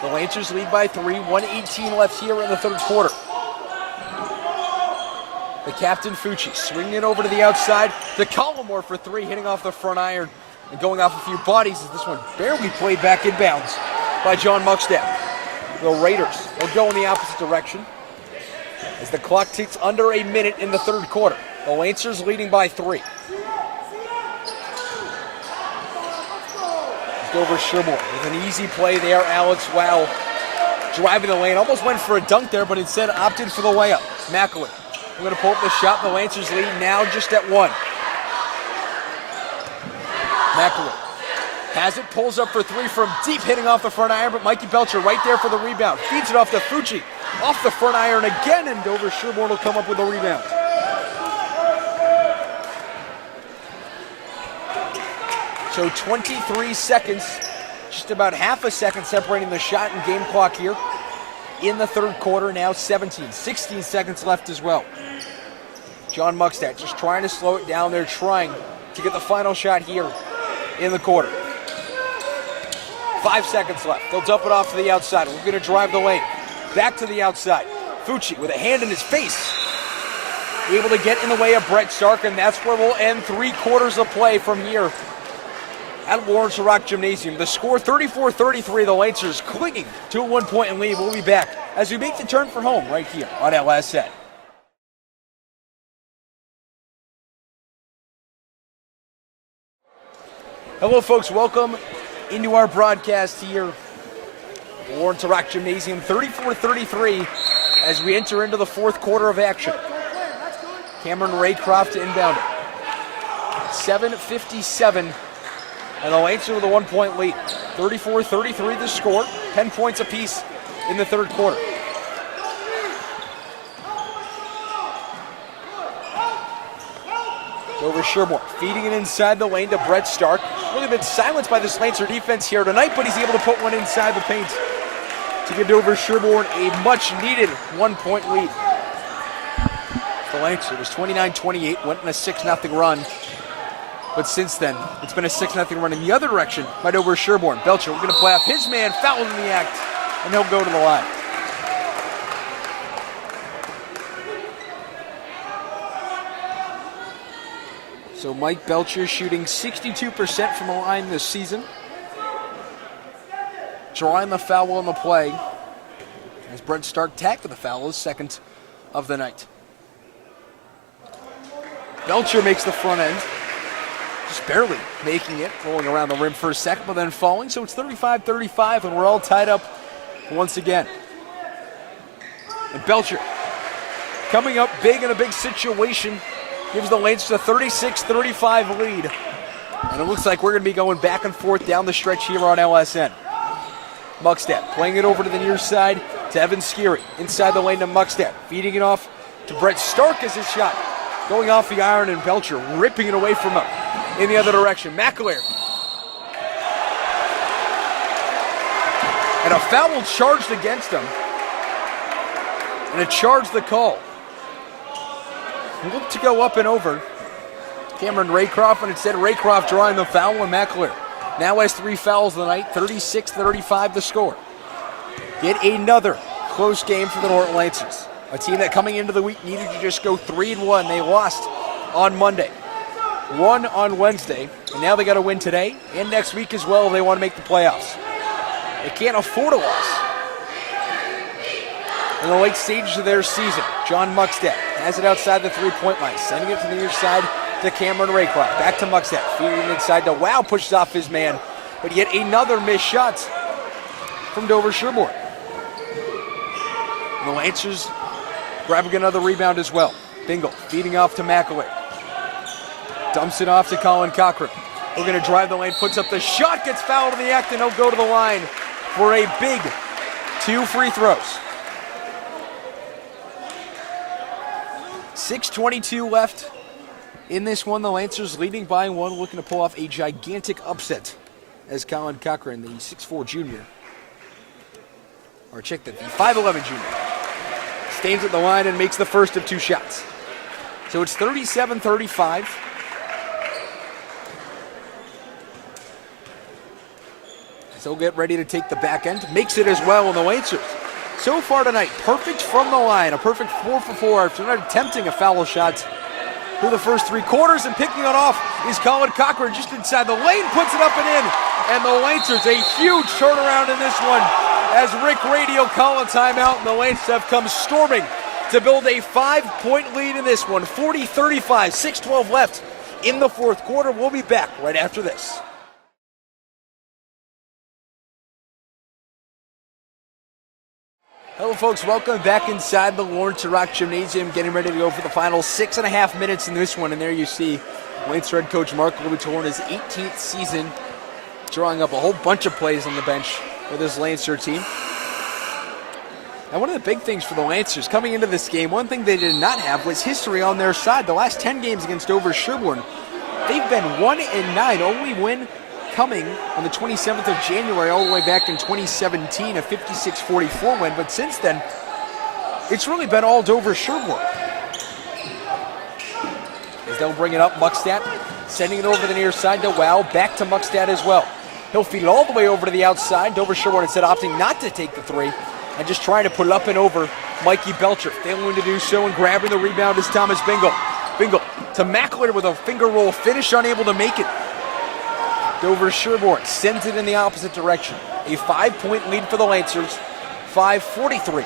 The Lancers lead by 3, 1:18 left here in the third quarter. The captain Fucci swinging it over to the outside to Collymore for 3, hitting off the front iron and going off a few bodies as this one barely played back inbounds by John Muckstadt. The Raiders will go in the opposite direction as the clock ticks under a minute in the third quarter. The Lancers leading by 3. Dover-Sherborn with an easy play there. Alex Wow driving the lane. Almost went for a dunk there, but instead opted for the layup. McAleer. We're going to pull up the shot. The Lancers lead now just at 1. McAleer has it, pulls up for 3 from deep, hitting off the front iron, but Mikey Belcher right there for the rebound. Feeds it off to Fucci. Off the front iron again, and Dover-Sherborn will come up with a rebound. So 23 seconds, just about half a second separating the shot and game clock here in the third quarter. Now 16 seconds left as well. John Muckstadt just trying to slow it down. They're trying to get the final shot here in the quarter. 5 seconds left. They'll dump it off to the outside. We're going to drive the lane. Back to the outside. Fucci with a hand in his face. Able to get in the way of Brett Stark, and that's where we'll end 3 quarters of play from here at Lawrence Rock Gymnasium. The score 34-33. The Lancers clinging to a 1-point lead. We'll be back as we make the turn for home right here on LSN. Hello, folks. Welcome into our broadcast here. Lawrence Rock Gymnasium 34-33 as we enter into the fourth quarter of action. Cameron Raycroft to inbound it. 7:57, and the Lancers with a 1-point lead. 34-33 the score, 10 points apiece in the third quarter. Dover-Sherborn feeding it inside the lane to Brett Stark. Really been silenced by this Lancer defense here tonight, but he's able to put one inside the paint to give Dover-Sherborn a much-needed 1-point lead. The Lancers, it was 29-28, went in a 6-0 run. But since then, it's been a 6-0 run in the other direction by Dover-Sherborn. Belcher, we're going to play off his man, fouled in the act, and he'll go to the line. So Mike Belcher shooting 62% from the line this season. Drawing the foul on the play as Brent Stark tagged for the foul, his second of the night. Belcher makes the front end, just barely making it, rolling around the rim for a second, but then falling. So it's 35-35, and we're all tied up once again. And Belcher coming up big in a big situation, gives the Lancers a 36-35 lead. And it looks like we're going to be going back and forth down the stretch here on LSN. Muckstadt playing it over to the near side to Evan Skeery. Inside the lane to Muckstadt, feeding it off to Brett Stark as his shot. Going off the iron, and Belcher ripping it away from him in the other direction. McAleer. And a foul charged against him. And a charge the call. Looked to go up and over Cameron Raycroft, and instead Raycroft drawing the foul on McAleer. Now has 3 fouls of the night, 36-35 the score. Yet another close game for the Norton Lancers. A team that coming into the week needed to just go 3-1. They lost on Monday, won on Wednesday, and now they got to win today and next week as well if they want to make the playoffs. They can't afford a loss. In the late stages of their season, John Muckstadt has it outside the 3-point line, sending it to the near side to Cameron Raycroft. Back to Muckstadt, feeding it inside to Wow, pushes off his man, but yet another missed shot from Dover-Sherborn. The Lancers grabbing another rebound as well. Bingle feeding off to McAleer. Dumps it off to Colin Cochran. We're going to drive the lane, puts up the shot, gets fouled in the act, and he'll go to the line for a big 2 free throws. 6:22 left in this one. The Lancers leading by 1, looking to pull off a gigantic upset as Colin Cochran, the 6'4 junior, or check that, the 5'11 junior, stands at the line and makes the first of 2 shots. So it's 37-35. So get ready to take the back end. Makes it as well on the Lancers. So far tonight, perfect from the line, a perfect 4 for 4 after not attempting a foul shot through the first 3 quarters, and picking it off is Colin Cochran just inside the lane, puts it up and in, and the Lancers a huge turnaround in this one as Rick Radio call a timeout, and the Lancers have come storming to build a 5-point lead in this one. 40-35, 6:12 left in the fourth quarter. We'll be back right after this. Hello folks, welcome back inside the Lawrence Rock Gymnasium, getting ready to go for the final 6.5 minutes in this one. And there you see Lancer head coach Mark Lobator in his 18th season, drawing up a whole bunch of plays on the bench with his Lancer team. And one of the big things for the Lancers coming into this game, one thing they did not have was history on their side. The last 10 games against Dover-Sherborn, they've been 1-9, only win coming on the 27th of January, all the way back in 2017, a 56-44 win. But since then, it's really been all Dover-Sherborn. As they'll bring it up, Muckstadt sending it over the near side to Wow, back to Muckstadt as well. He'll feed it all the way over to the outside. Dover-Sherborn instead opting not to take the three and just trying to put it up and over Mikey Belcher. Failing to do so and grabbing the rebound is Thomas Bingle. Bingle to Mackler with a finger roll finish, unable to make it. Dover-Sherborn sends it in the opposite direction. A 5-point lead for the Lancers. 5:43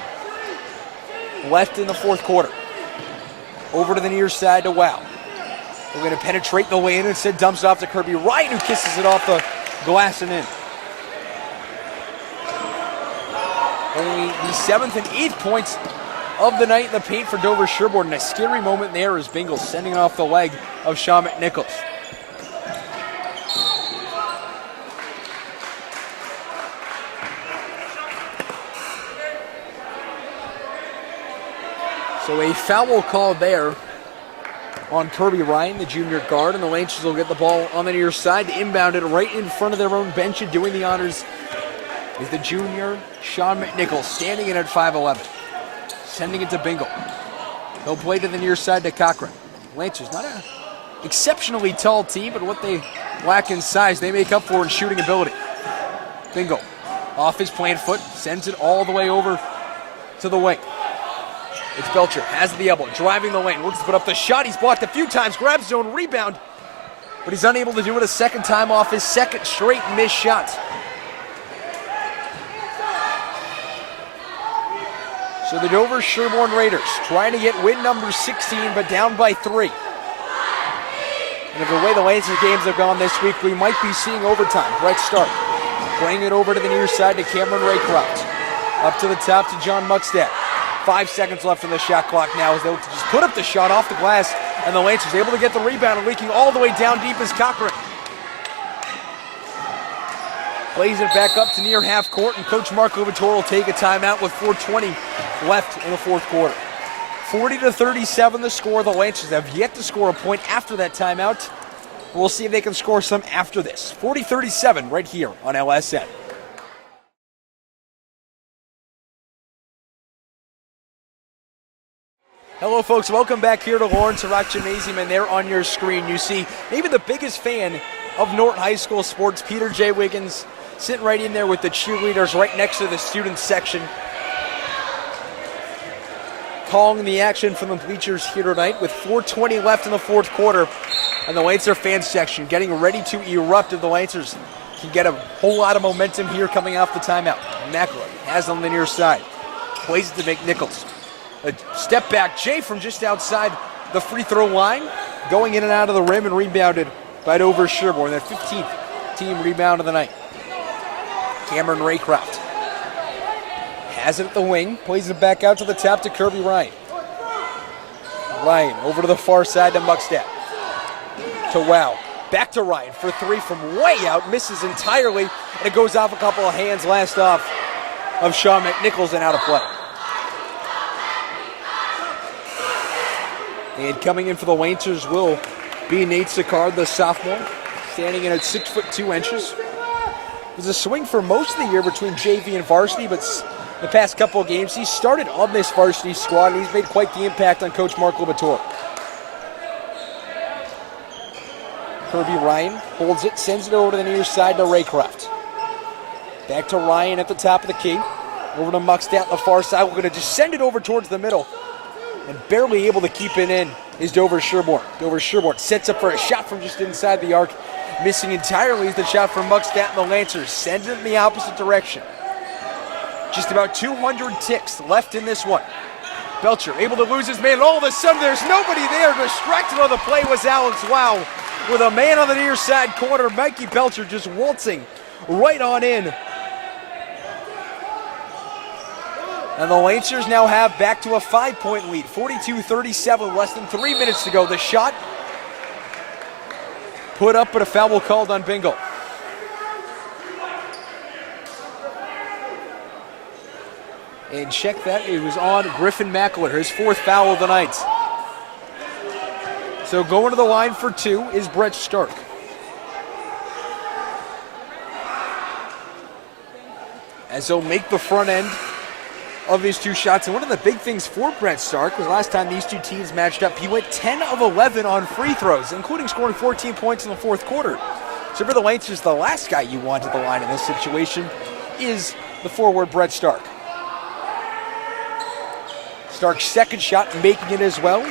left in the fourth quarter. Over to the near side to Wow. We're going to penetrate the lane, instead dumps it off to Kirby Wright, who kisses it off the glass and in. Only the 7th and 8th points of the night in the paint for Dover-Sherborn. And a scary moment there as Bingle sending it off the leg of Sean McNichols. So a foul call there on Kirby Ryan, the junior guard, and the Lancers will get the ball on the near side to inbound it right in front of their own bench, and doing the honors is the junior Sean McNichols, standing in at 5'11", sending it to Bingle. He'll play to the near side to Cochran. Lancers, not an exceptionally tall team, but what they lack in size, they make up for in shooting ability. Bingle, off his plant foot, sends it all the way over to the wing. It's Belcher, has the elbow, driving the lane, looks to put up the shot. He's blocked a few times, grabs his own rebound, but he's unable to do it a second time off his second straight missed shot. So the Dover-Sherborn Raiders trying to get win number 16, but down by 3. And if the way the Lancers games have gone this week, we might be seeing overtime. Brett Stark playing it over to the near side to Cameron Raycroft. Up to the top to John Muckstadt. 5 seconds left in the shot clock now as they look to just put up the shot off the glass, and the Lancers able to get the rebound and leaking all the way down deep as Cochran plays it back up to near half court, and Coach Mark Lobator will take a timeout with 4:20 left in the fourth quarter. 40-37 the score. The Lancers have yet to score a point after that timeout. We'll see if they can score some after this. 40-37 right here on LSN. Hello folks, welcome back here to Lawrence Rock Gymnasium, and there on your screen you see maybe the biggest fan of Norton High School sports, Peter J. Wiggins, sitting right in there with the cheerleaders right next to the student section, calling the action from the bleachers here tonight with 4:20 left in the fourth quarter, and the Lancer fan section getting ready to erupt if the Lancers can get a whole lot of momentum here coming off the timeout. Mackler has on the near side, plays it to McNichols. A step back Jay from just outside the free throw line, going in and out of the rim and rebounded by Dover-Sherborn, their 15th team rebound of the night. Cameron Raycroft has it at the wing, plays it back out to the top to Kirby Ryan. Ryan over to the far side to Muckstadt. To Wow. Back to Ryan for 3 from way out, misses entirely, and it goes off a couple of hands, last off of Sean McNichols and out of play. And coming in for the Lancers will be Nate Sicard, the sophomore, standing in at 6'2". It was a swing for most of the year between JV and varsity, but the past couple of games he started on this varsity squad, and he's made quite the impact on Coach Mark Lobator. Kirby Ryan holds it, sends it over to the near side to Raycroft. Back to Ryan at the top of the key. Over to Muckstadt on the far side. We're going to just send it over towards the middle. And barely able to keep it in is Dover-Sherborn. Dover-Sherborn sets up for a shot from just inside the arc. Missing entirely is the shot from Muckstadt, and the Lancers send it in the opposite direction. Just about 200 ticks left in this one. Belcher able to lose his man, and all of a sudden there's nobody there. Distracted on the play was Alex Wow with a man on the near side corner. Mikey Belcher just waltzing right on in. And the Lancers now have back to a 5-point lead, 42-37, less than 3 minutes to go. The shot put up, but a foul called on Bingle. And check that, it was on Griffin Mackler, his 4th foul of the night. So going to the line for 2 is Brett Stark. As he'll make the front end of his 2 shots. And one of the big things for Brett Stark was last time these 2 teams matched up, he went 10 of 11 on free throws, including scoring 14 points in the 4th quarter. So for the Lancers, the last guy you want at the line in this situation is the forward Brett Stark. Stark's 2nd shot, making it as well.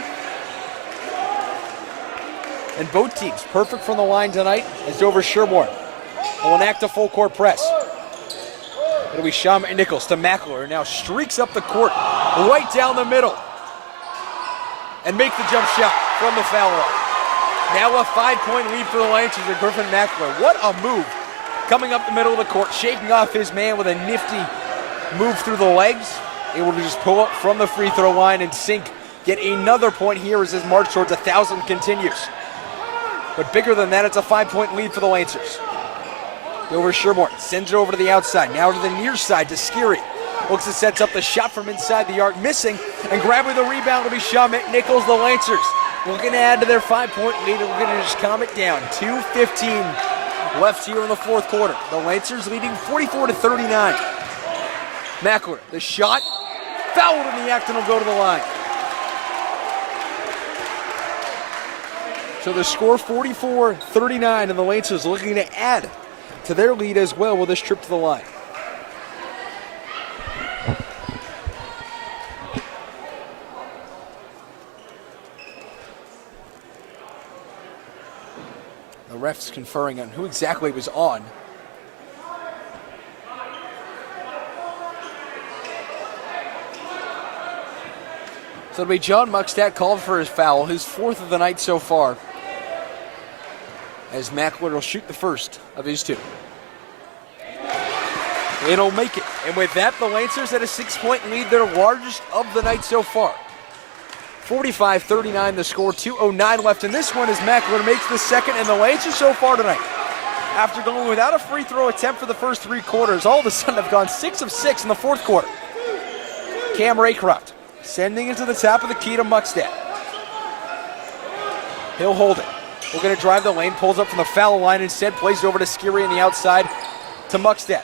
And both teams perfect from the line tonight as Dover-Sherborn will enact a full court press. It'll be Sean McNichols to Mackler, now streaks up the court right down the middle and make the jump shot from the foul line. Now a 5-point lead for the Lancers and Griffin Mackler. What a move coming up the middle of the court, shaking off his man with a nifty move through the legs. Able to just pull up from the free throw line and sink. Get another point here as his march towards 1,000 continues. But bigger than that, it's a 5-point lead for the Lancers. Dover-Sherborn sends it over to the outside, now to the near side to Skiri. Looks and sets up the shot from inside the arc, missing, and grabbing the rebound will be Sean McNichols. The Lancers looking to add to their 5-point lead, and we're going to just calm it down. 2:15 left here in the 4th quarter. The Lancers leading 44-39. Mackler, the shot, fouled in the act, and will go to the line. So the score 44-39, and the Lancers looking to add to their lead as well with this trip to the line. The refs conferring on who exactly was on. So it'll be John Muckstadt called for his foul, his 4th of the night so far, as Mackler will shoot the first of his 2. It'll make it. And with that, the Lancers at a 6-point lead, their largest of the night so far. 45-39 the score, 2:09 left in this one as Mackler makes the 2nd, and the Lancers so far tonight, after going without a free throw attempt for the first 3 quarters, all of a sudden have gone 6 of 6 in the 4th quarter. Cam Raycroft sending it to the top of the key to Muckstadt. He'll hold it. We're going to drive the lane, pulls up from the foul line, instead plays it over to Skiri on the outside to Muckstadt.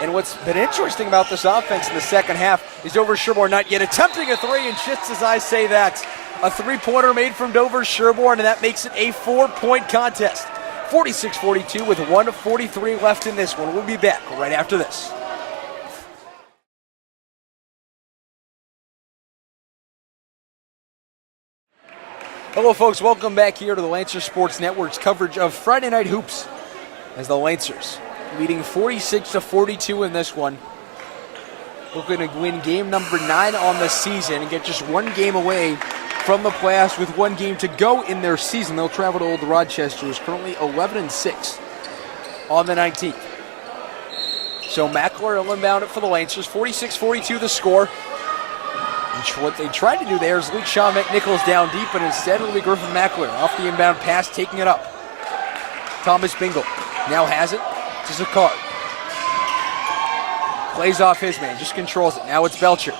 And what's been interesting about this offense in the second half is Dover-Sherborn not yet attempting a 3, and just as I say that, a 3-pointer made from Dover-Sherborn, and that makes it a 4-point contest. 46-42 with 1:43 left in this one. We'll be back right after this. Hello folks, welcome back here to the Lancer Sports Network's coverage of Friday Night Hoops as the Lancers leading 46-42 in this one. Looking to win game number 9 on the season and get just 1 game away from the playoffs with 1 game to go in their season. They'll travel to Old Rochester, who's currently 11-6 on the 19th. So Mackler will inbound it for the Lancers, 46-42 the score. And what they tried to do there is leak Sean McNichols down deep, but instead it'll be Griffin Mackler off the inbound pass, taking it up. Thomas Bingle now has it to Zakar. Plays off his man, just controls it. Now it's Belcher.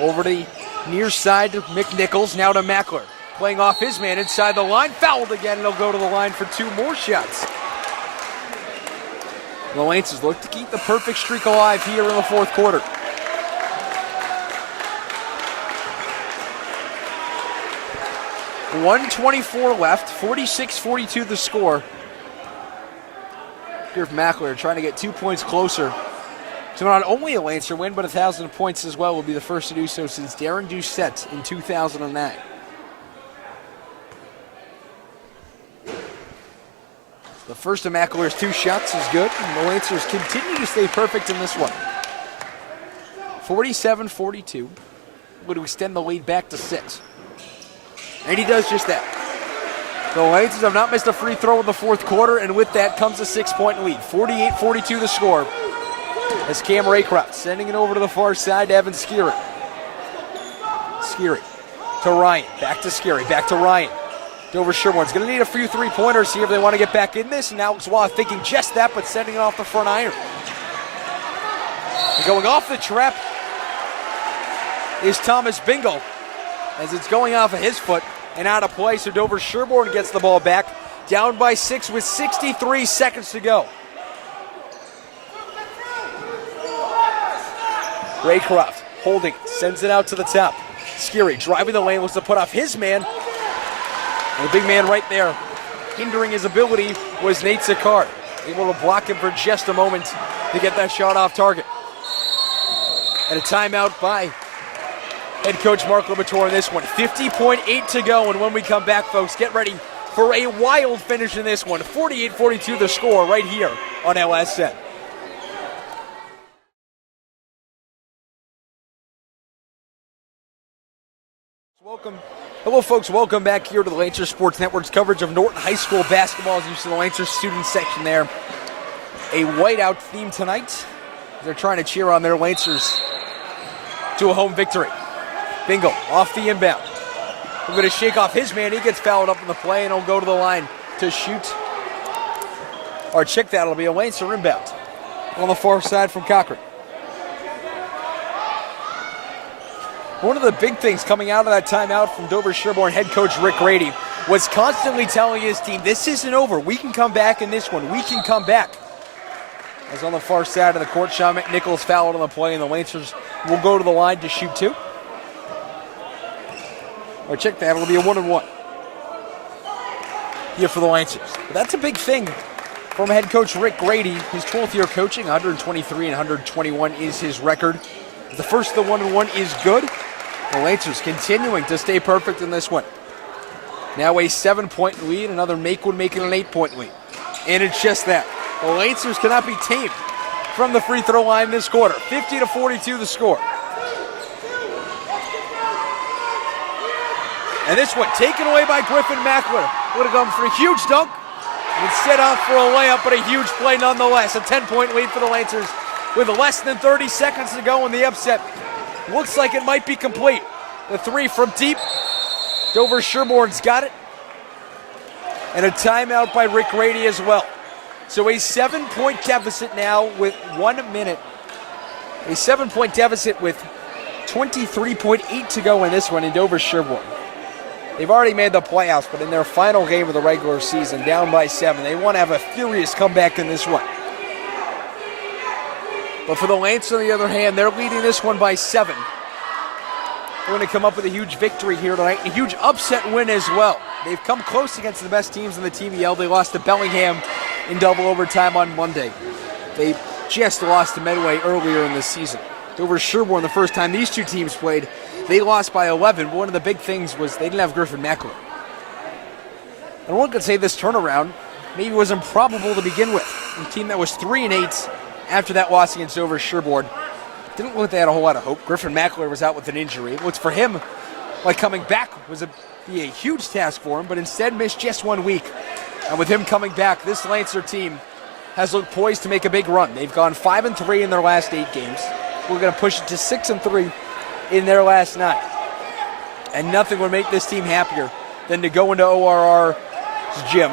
Over to the near side to McNichols, now to Mackler. Playing off his man inside the line, fouled again, and he'll go to the line for 2 more shots. The Lancers look to keep the perfect streak alive here in the 4th quarter. .124 left, 46-42 the score. Griff Mackler trying to get 2 points closer. So not only a Lancer win, but 1,000 points as well will be the first to do so since Darren Doucette in 2009. The first of Mackler's 2 shots is good, and the Lancers continue to stay perfect in this one. 47-42. Going to extend the lead back to 6. And he does just that. The Lancers have not missed a free throw in the fourth quarter, and with that comes a 6-point lead. 48-42 the score. As Cam Raycroft sending it over to the far side to Evan Skiri. Skiri to Ryan. Back to Skiri. Back to Ryan. Dover-Sherborn's going to need a few three-pointers here if they want to get back in this. And Alex Waugh thinking just that, but sending it off the front iron. And going off the trap is Thomas Bingle, as it's going off of his foot and out of play. So Dover-Sherborn gets the ball back, down by 6 with 63 seconds to go. Raycroft holding, sends it out to the top. Skiri driving the lane, looks to put off his man. And the big man right there, hindering his ability, was Nate Sicard. Able to block him for just a moment to get that shot off target. And a timeout by head coach Mark Lobator in this one. 50.8 to go, and when we come back, folks, get ready for a wild finish in this one. 48-42 the score right here on LSN. Hello, folks. Welcome back here to the Lancers Sports Network's coverage of Norton High School basketball. As you see the Lancers student section there. A whiteout theme tonight. They're trying to cheer on their Lancers to a home victory. Bingle off the inbound. We're going to shake off his man. He gets fouled up in the play, and he'll go to the line to shoot. Or check that. It'll be a Lancer inbound on the far side from Cochran. One of the big things coming out of that timeout from Dover-Sherborn head coach Rick Grady was constantly telling his team, this isn't over. We can come back in this one. We can come back. As on the far side of the court, Sean McNichols fouled on the play, and the Lancers will go to the line to shoot 2. Or check that, it'll be a 1-and-1 here for the Lancers. But that's a big thing from head coach Rick Grady. His 12th year coaching, 123 and 121 is his record. The first of the 1-and-1 is good. The Lancers continuing to stay perfect in this one. Now a 7-point lead, another Makewood making an 8-point lead. And it's just that. The Lancers cannot be tamed from the free throw line this quarter. 50-42 the score. And this one taken away by Griffin Mackler. Would have gone for a huge dunk. And set off for a layup, but a huge play nonetheless. A 10-point lead for the Lancers with less than 30 seconds to go in the upset. Looks like it might be complete. The 3 from deep. Dover-Sherborn's got it. And a timeout by Rick Grady as well. So a 7-point deficit now with 1 minute. A 7-point deficit with 23.8 to go in this one in Dover-Sherborn. They've already made the playoffs, but in their final game of the regular season, down by 7, they want to have a furious comeback in this one. But for the Lancers, on the other hand, they're leading this one by 7. They're going to come up with a huge victory here tonight, a huge upset win as well. They've come close against the best teams in the TBL. They lost to Bellingham in double overtime on Monday. They just lost to Medway earlier in the season. Dover-Sherborn, the first time these two teams played, they lost by 11. But one of the big things was they didn't have Griffin Mackler. And one could say this turnaround maybe was improbable to begin with. A team that was 3-8 after that loss against Dover-Sherborn. Didn't look like they had a whole lot of hope. Griffin Mackler was out with an injury. It looks for him like coming back was be a huge task for him, but instead missed just 1 week. And with him coming back, this Lancer team has looked poised to make a big run. They've gone 5-3 in their last 8 games. We're going to push it to 6-3 in their last 9. And nothing would make this team happier than to go into ORR's gym,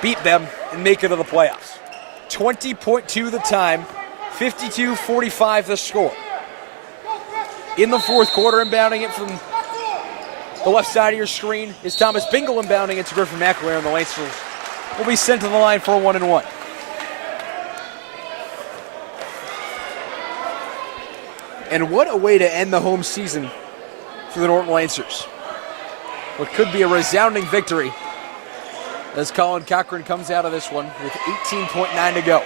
beat them, and make it to the playoffs. 20.2 the time, 52-45 the score. In the fourth quarter, inbounding it from the left side of your screen is Thomas Bingle, inbounding it to Griffin Mackler, and the Lancers will be sent to the line for a 1-and-1. And what a way to end the home season for the Norton Lancers. What could be a resounding victory as Colin Cochran comes out of this one with 18.9 to go.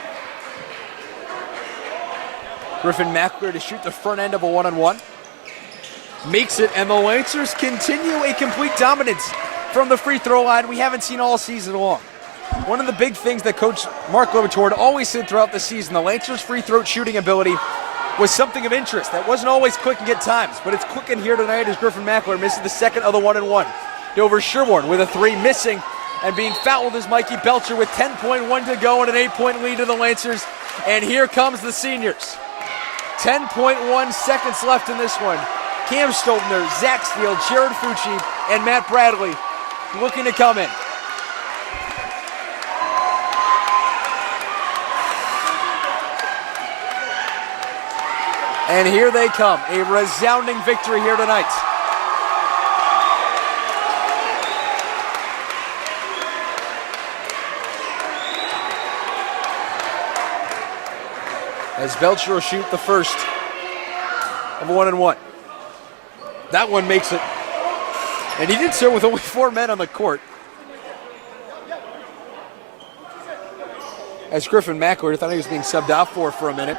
Griffin Mackler to shoot the front end of a 1-on-1. Makes it, and the Lancers continue a complete dominance from the free throw line we haven't seen all season long. One of the big things that Coach Mark Lobator always said throughout the season, the Lancers' free throw shooting ability was something of interest. That wasn't always clicking at times, but it's clicking here tonight as Griffin Mackler misses the second of the 1-and-1. Dover-Sherborn with a 3 missing, and being fouled is Mikey Belcher with 10.1 to go and an 8-point lead to the Lancers. And here comes the seniors. 10.1 seconds left in this one. Cam Stoltner, Zach Steele, Jared Fucci, and Matt Bradley looking to come in. And here they come, a resounding victory here tonight. As Belcher will shoot the first of a 1-and-1. That one makes it. And he did so with only 4 men on the court. As Griffin Mackler thought he was being subbed out for a minute.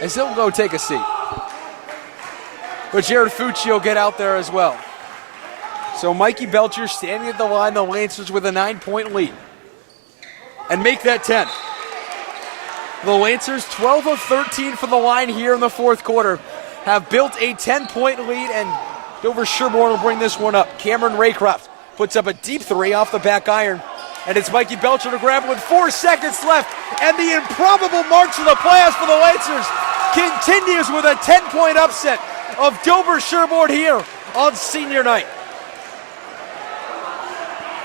As he'll go take a seat. But Jared Fucci will get out there as well. So Mikey Belcher standing at the line, the Lancers with a 9-point lead. And make that 10. The Lancers, 12 of 13 from the line here in the fourth quarter, have built a 10-point lead, and Dover-Sherborn will bring this one up. Cameron Raycroft puts up a deep 3 off the back iron, and it's Mikey Belcher to grab it with 4 seconds left, and the improbable march to the playoffs for the Lancers continues with a 10-point upset of Dover-Sherborn here on senior night.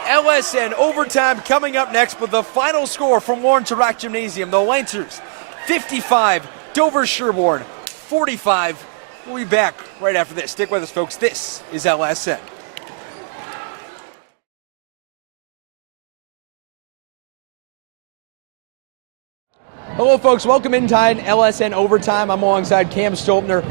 LSN overtime coming up next, but the final score from Norton Gymnasium, the Lancers 55, Dover-Sherborn 45. We'll be back right after this. Stick with us, folks. This is LSN. Hello, folks. Welcome inside LSN Overtime. I'm alongside Cam Stoltner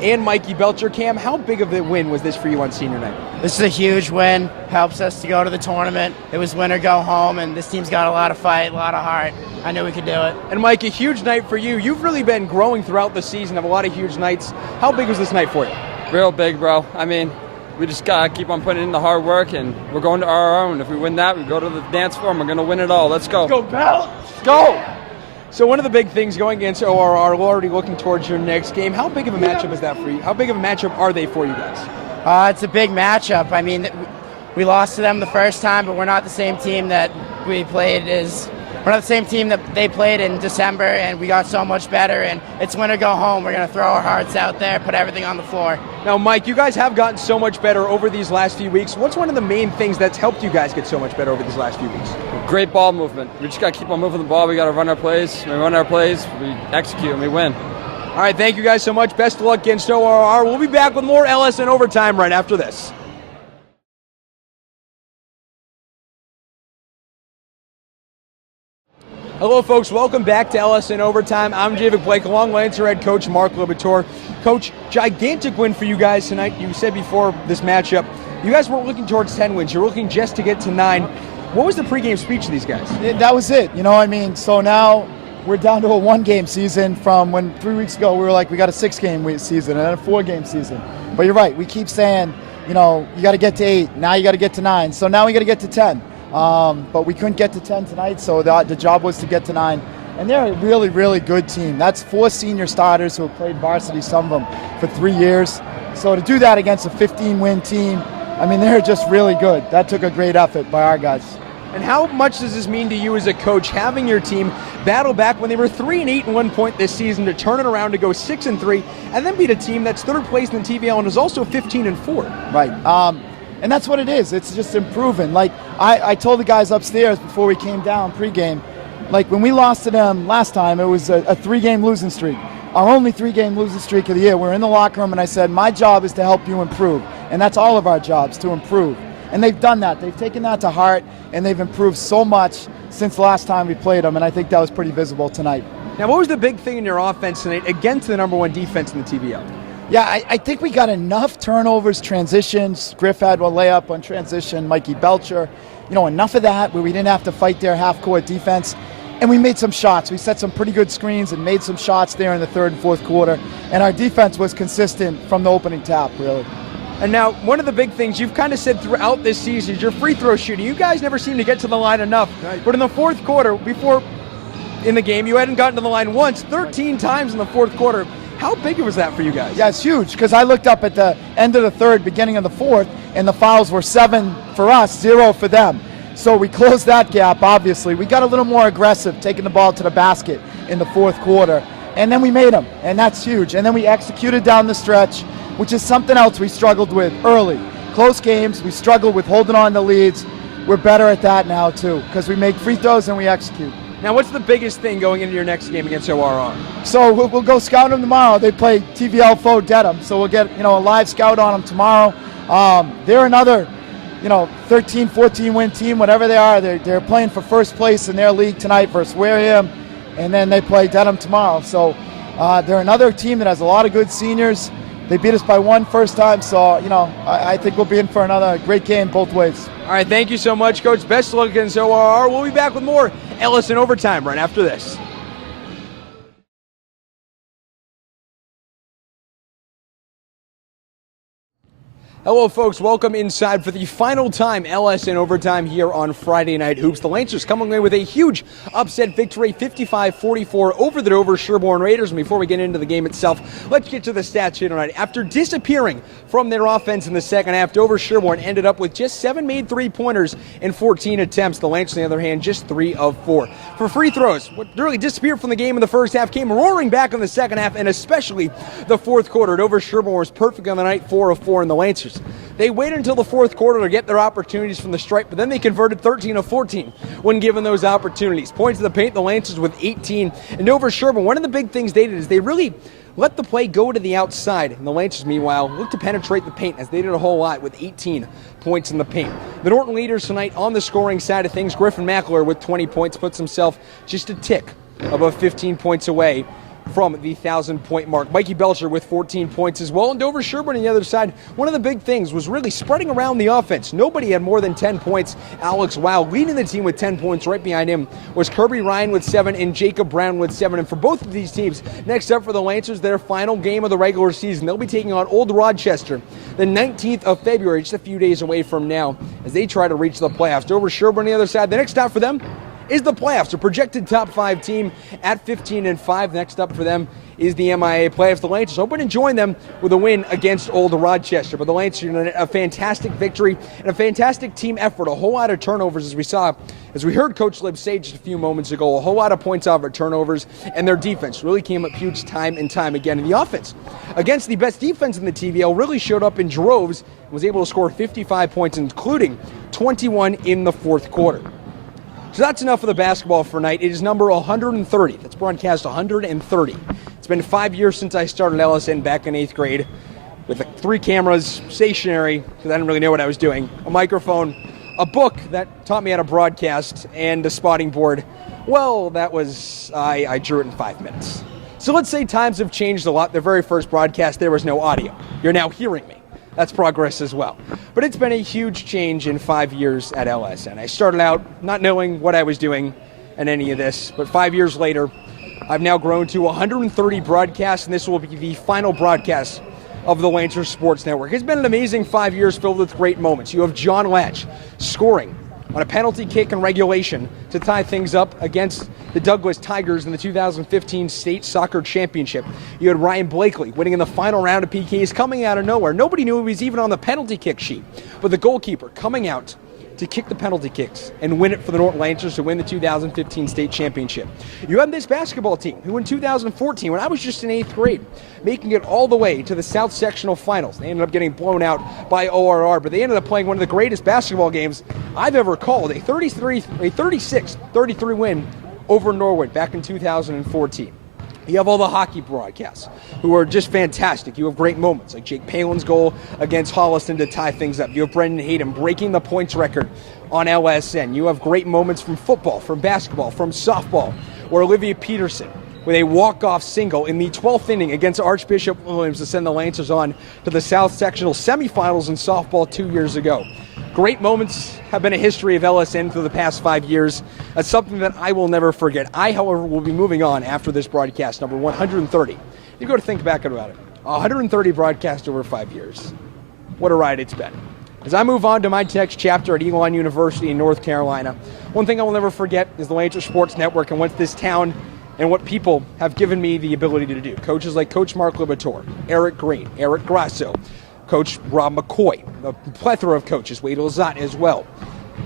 and Mikey Belcher. Cam, how big of a win was this for you on senior night? This is a huge win. Helps us to go to the tournament. It was win or go home, and this team's got a lot of fight, a lot of heart. I knew we could do it. And Mike, a huge night for you. You've really been growing throughout the season, have a lot of huge nights. How big was this night for you? Real big, bro. I mean, we just got to keep on putting in the hard work, and we're going to our own. If we win that, we go to the dance floor, and we're going to win it all. Let's go. Let's go, Bell. Let's go. So one of the big things going against ORR, we're already looking towards your next game. How big of a matchup is that for you? How big of a matchup are they for you guys? It's a big matchup. I mean, we lost to them the first time, but we're not the same team that we played we're not the same team that they played in December, and we got so much better, and it's win or go home. We're going to throw our hearts out there, put everything on the floor. Now, Mike, you guys have gotten so much better over these last few weeks. What's one of the main things that's helped you guys get so much better over these last few weeks? Great ball movement. We just got to keep on moving the ball. We got to run our plays. When we run our plays, we execute, and we win. All right, thank you guys so much. Best of luck against ORR. We'll be back with more LSN Overtime right after this. Hello, folks. Welcome back to LSN Overtime. I'm Javid Blake, along Lancer head coach Mark Lobator. Coach, gigantic win for you guys tonight. You said before this matchup, you guys weren't looking towards 10 wins. You're looking just to get to 9. What was the pregame speech to these guys? That was it. You know, I mean, so now we're down to a 1-game season from when 3 weeks ago we were like, we got a 6-game season and then a 4-game season. But you're right. We keep saying, you know, you got to get to 8. Now you got to get to 9. So now we got to get to 10. But we couldn't get to 10 tonight, so the job was to get to 9. And they're a really, really good team. That's 4 senior starters who have played varsity, some of them, for 3 years. So to do that against a 15-win team, I mean, they're just really good. That took a great effort by our guys. And how much does this mean to you as a coach, having your team battle back when they were 3-8 at one point this season to turn it around to go 6-3, and then beat a team that's 3rd place in the TVL and is also 15-4? Right. And that's what it is. It's just improving. Like, I told the guys upstairs before we came down pregame, like when we lost to them last time, it was a 3-game losing streak. Our only 3-game losing streak of the year. We're in the locker room and I said, my job is to help you improve. And that's all of our jobs, to improve. And they've done that. They've taken that to heart and they've improved so much since the last time we played them. And I think that was pretty visible tonight. Now, what was the big thing in your offense tonight against the #1 defense in the TVL? Yeah, I think we got enough turnovers, transitions. Griff had one layup on transition, Mikey Belcher. You know, enough of that where we didn't have to fight their half-court defense. And we made some shots. We set some pretty good screens and made some shots there in the 3rd and 4th quarter. And our defense was consistent from the opening tap, really. And now, one of the big things you've kind of said throughout this season is your free throw shooting. You guys never seem to get to the line enough. Right. But in the 4th quarter, before in the game. You hadn't gotten to the line once, 13 times in the fourth quarter. How big was that for you guys? Yeah, it's huge because I looked up at the end of the third, beginning of the fourth, and the fouls were 7 for us, 0 for them. So we closed that gap, obviously. We got a little more aggressive, taking the ball to the basket in the fourth quarter, and then we made them, and that's huge. And then we executed down the stretch, which is something else we struggled with early. Close games, we struggled with holding on to leads. We're better at that now, too, because we make free throws and we execute. Now, what's the biggest thing going into your next game against ORR? So we'll go scout them tomorrow. They play TVL Foe Dedham, so we'll get a live scout on them tomorrow. They're another 13, 14 win team, whatever they are. They're playing for first place in their league tonight versus Wareham, and then they play Dedham tomorrow. So they're another team that has a lot of good seniors. They beat us by 1 first time, so I think we'll be in for another great game both ways. All right, thank you so much, Coach. Best of luck against ORR. We'll be back with more Ellis in Overtime right after this. Hello, folks. Welcome inside for the final time LS in Overtime here on Friday Night Hoops. The Lancers coming away with a huge upset victory, 55-44 over the Dover-Sherborn Raiders. And before we get into the game itself, let's get to the stats here tonight. After disappearing from their offense in the second half, Dover-Sherborn ended up with just 7 made three-pointers in 14 attempts. The Lancers, on the other hand, just 3 of 4. For free throws, what really disappeared from the game in the first half came roaring back in the second half, and especially the fourth quarter. Dover-Sherborn was perfect on the night, 4 of 4 in the Lancers. They waited until the fourth quarter to get their opportunities from the stripe, but then they converted 13 of 14 when given those opportunities. Points to the paint, the Lancers with 18. And Dover-Sherborn, one of the big things they did is they really let the play go to the outside. And the Lancers, meanwhile, looked to penetrate the paint as they did a whole lot with 18 points in the paint. The Norton leaders tonight on the scoring side of things, Griffin Mackler with 20 points puts himself just a tick above 15 points away from the 1,000-point mark. Mikey Belcher with 14 points as well. And Dover-Sherborn on the other side, one of the big things was really spreading around the offense. Nobody had more than 10 points. Alex Wow leading the team with 10 points. Right behind him was Kirby Ryan with 7 and Jacob Brown with 7. And for both of these teams, next up for the Lancers, their final game of the regular season. They'll be taking on Old Rochester the 19th of February, just a few days away from now, as they try to reach the playoffs. Dover-Sherborn on the other side, the next stop for them is the playoffs, a projected top 5 team at 15-5. Next up for them is the MIA playoffs. The Lancers hoping to join them with a win against Old Rochester. But the Lancers, a fantastic victory and a fantastic team effort. A whole lot of turnovers as we heard Coach Libb say just a few moments ago, a whole lot of points off of turnovers, and their defense really came up huge time and time again. And the offense, against the best defense in the TVL, really showed up in droves and was able to score 55 points, including 21 in the fourth quarter. So that's enough of the basketball for tonight. It is number 130. That's broadcast 130. It's been 5 years since I started LSN back in 8th grade with 3 cameras, stationary, because I didn't really know what I was doing, a microphone, a book that taught me how to broadcast, and a spotting board. Well, that was, I drew it in 5 minutes. So let's say times have changed a lot. The very first broadcast, there was no audio. You're now hearing me. That's progress as well. But it's been a huge change in 5 years at LSN. I started out not knowing what I was doing in any of this, but 5 years later, I've now grown to 130 broadcasts, and this will be the final broadcast of the Lancers Sports Network. It's been an amazing 5 years filled with great moments. You have John Latch scoring on a penalty kick in regulation to tie things up against the Douglas Tigers in the 2015 State Soccer Championship. You had Ryan Blakely winning in the final round of PKs, coming out of nowhere. Nobody knew he was even on the penalty kick sheet, but the goalkeeper coming out to kick the penalty kicks and win it for the Norton Lancers to win the 2015 State Championship. You have this basketball team who in 2014, when I was just in 8th grade, making it all the way to the South Sectional Finals. They ended up getting blown out by ORR, but they ended up playing one of the greatest basketball games I've ever called, a 36-33 win over Norwood back in 2014. You have all the hockey broadcasts who are just fantastic. You have great moments like Jake Palin's goal against Holliston to tie things up. You have Brendan Hayden breaking the points record on LSN. You have great moments from football, from basketball, from softball, where Olivia Peterson with a walk-off single in the 12th inning against Archbishop Williams to send the Lancers on to the South Sectional semifinals in softball 2 years ago. Great moments have been a history of LSN for the past 5 years. That's something that I will never forget. I, however, will be moving on after this broadcast, number 130. You go to think back about it. 130 broadcasts over 5 years. What a ride it's been. As I move on to my next chapter at Elon University in North Carolina, one thing I will never forget is the Lancer Sports Network and what this town and what people have given me the ability to do. Coaches like Coach Mark Libator, Eric Green, Eric Grasso, Coach Rob McCoy, a plethora of coaches, Wade Lazat as well.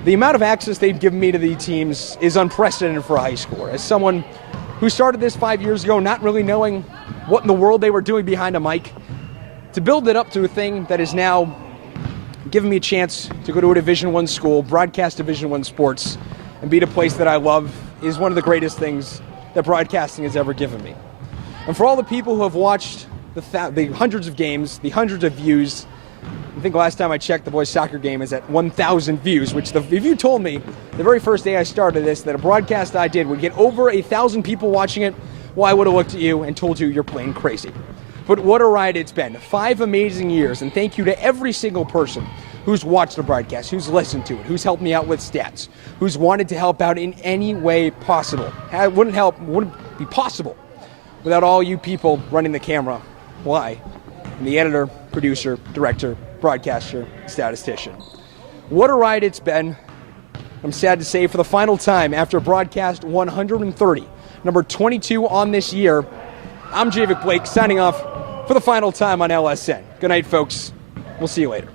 The amount of access they've given me to the teams is unprecedented for a high schooler. As someone who started this 5 years ago, not really knowing what in the world they were doing behind a mic, to build it up to a thing that is now giving me a chance to go to a Division I school, broadcast Division I sports, and be at a place that I love is one of the greatest things that broadcasting has ever given me. And for all the people who have watched the hundreds of games, the hundreds of views, I think last time I checked, the boys' soccer game is at 1,000 views, which if you told me the very first day I started this that a broadcast I did would get over 1,000 people watching it, well, I would have looked at you and told you you're plain crazy. But what a ride it's been. 5 amazing years, and thank you to every single person who's watched the broadcast, who's listened to it, who's helped me out with stats, who's wanted to help out in any way possible. It wouldn't be possible without all you people running the camera. Why? I'm the editor, producer, director, broadcaster, statistician. What a ride it's been. I'm sad to say, for the final time, after broadcast 130, number 22 on this year, I'm Javik Blake signing off for the final time on LSN. Good night, folks. We'll see you later.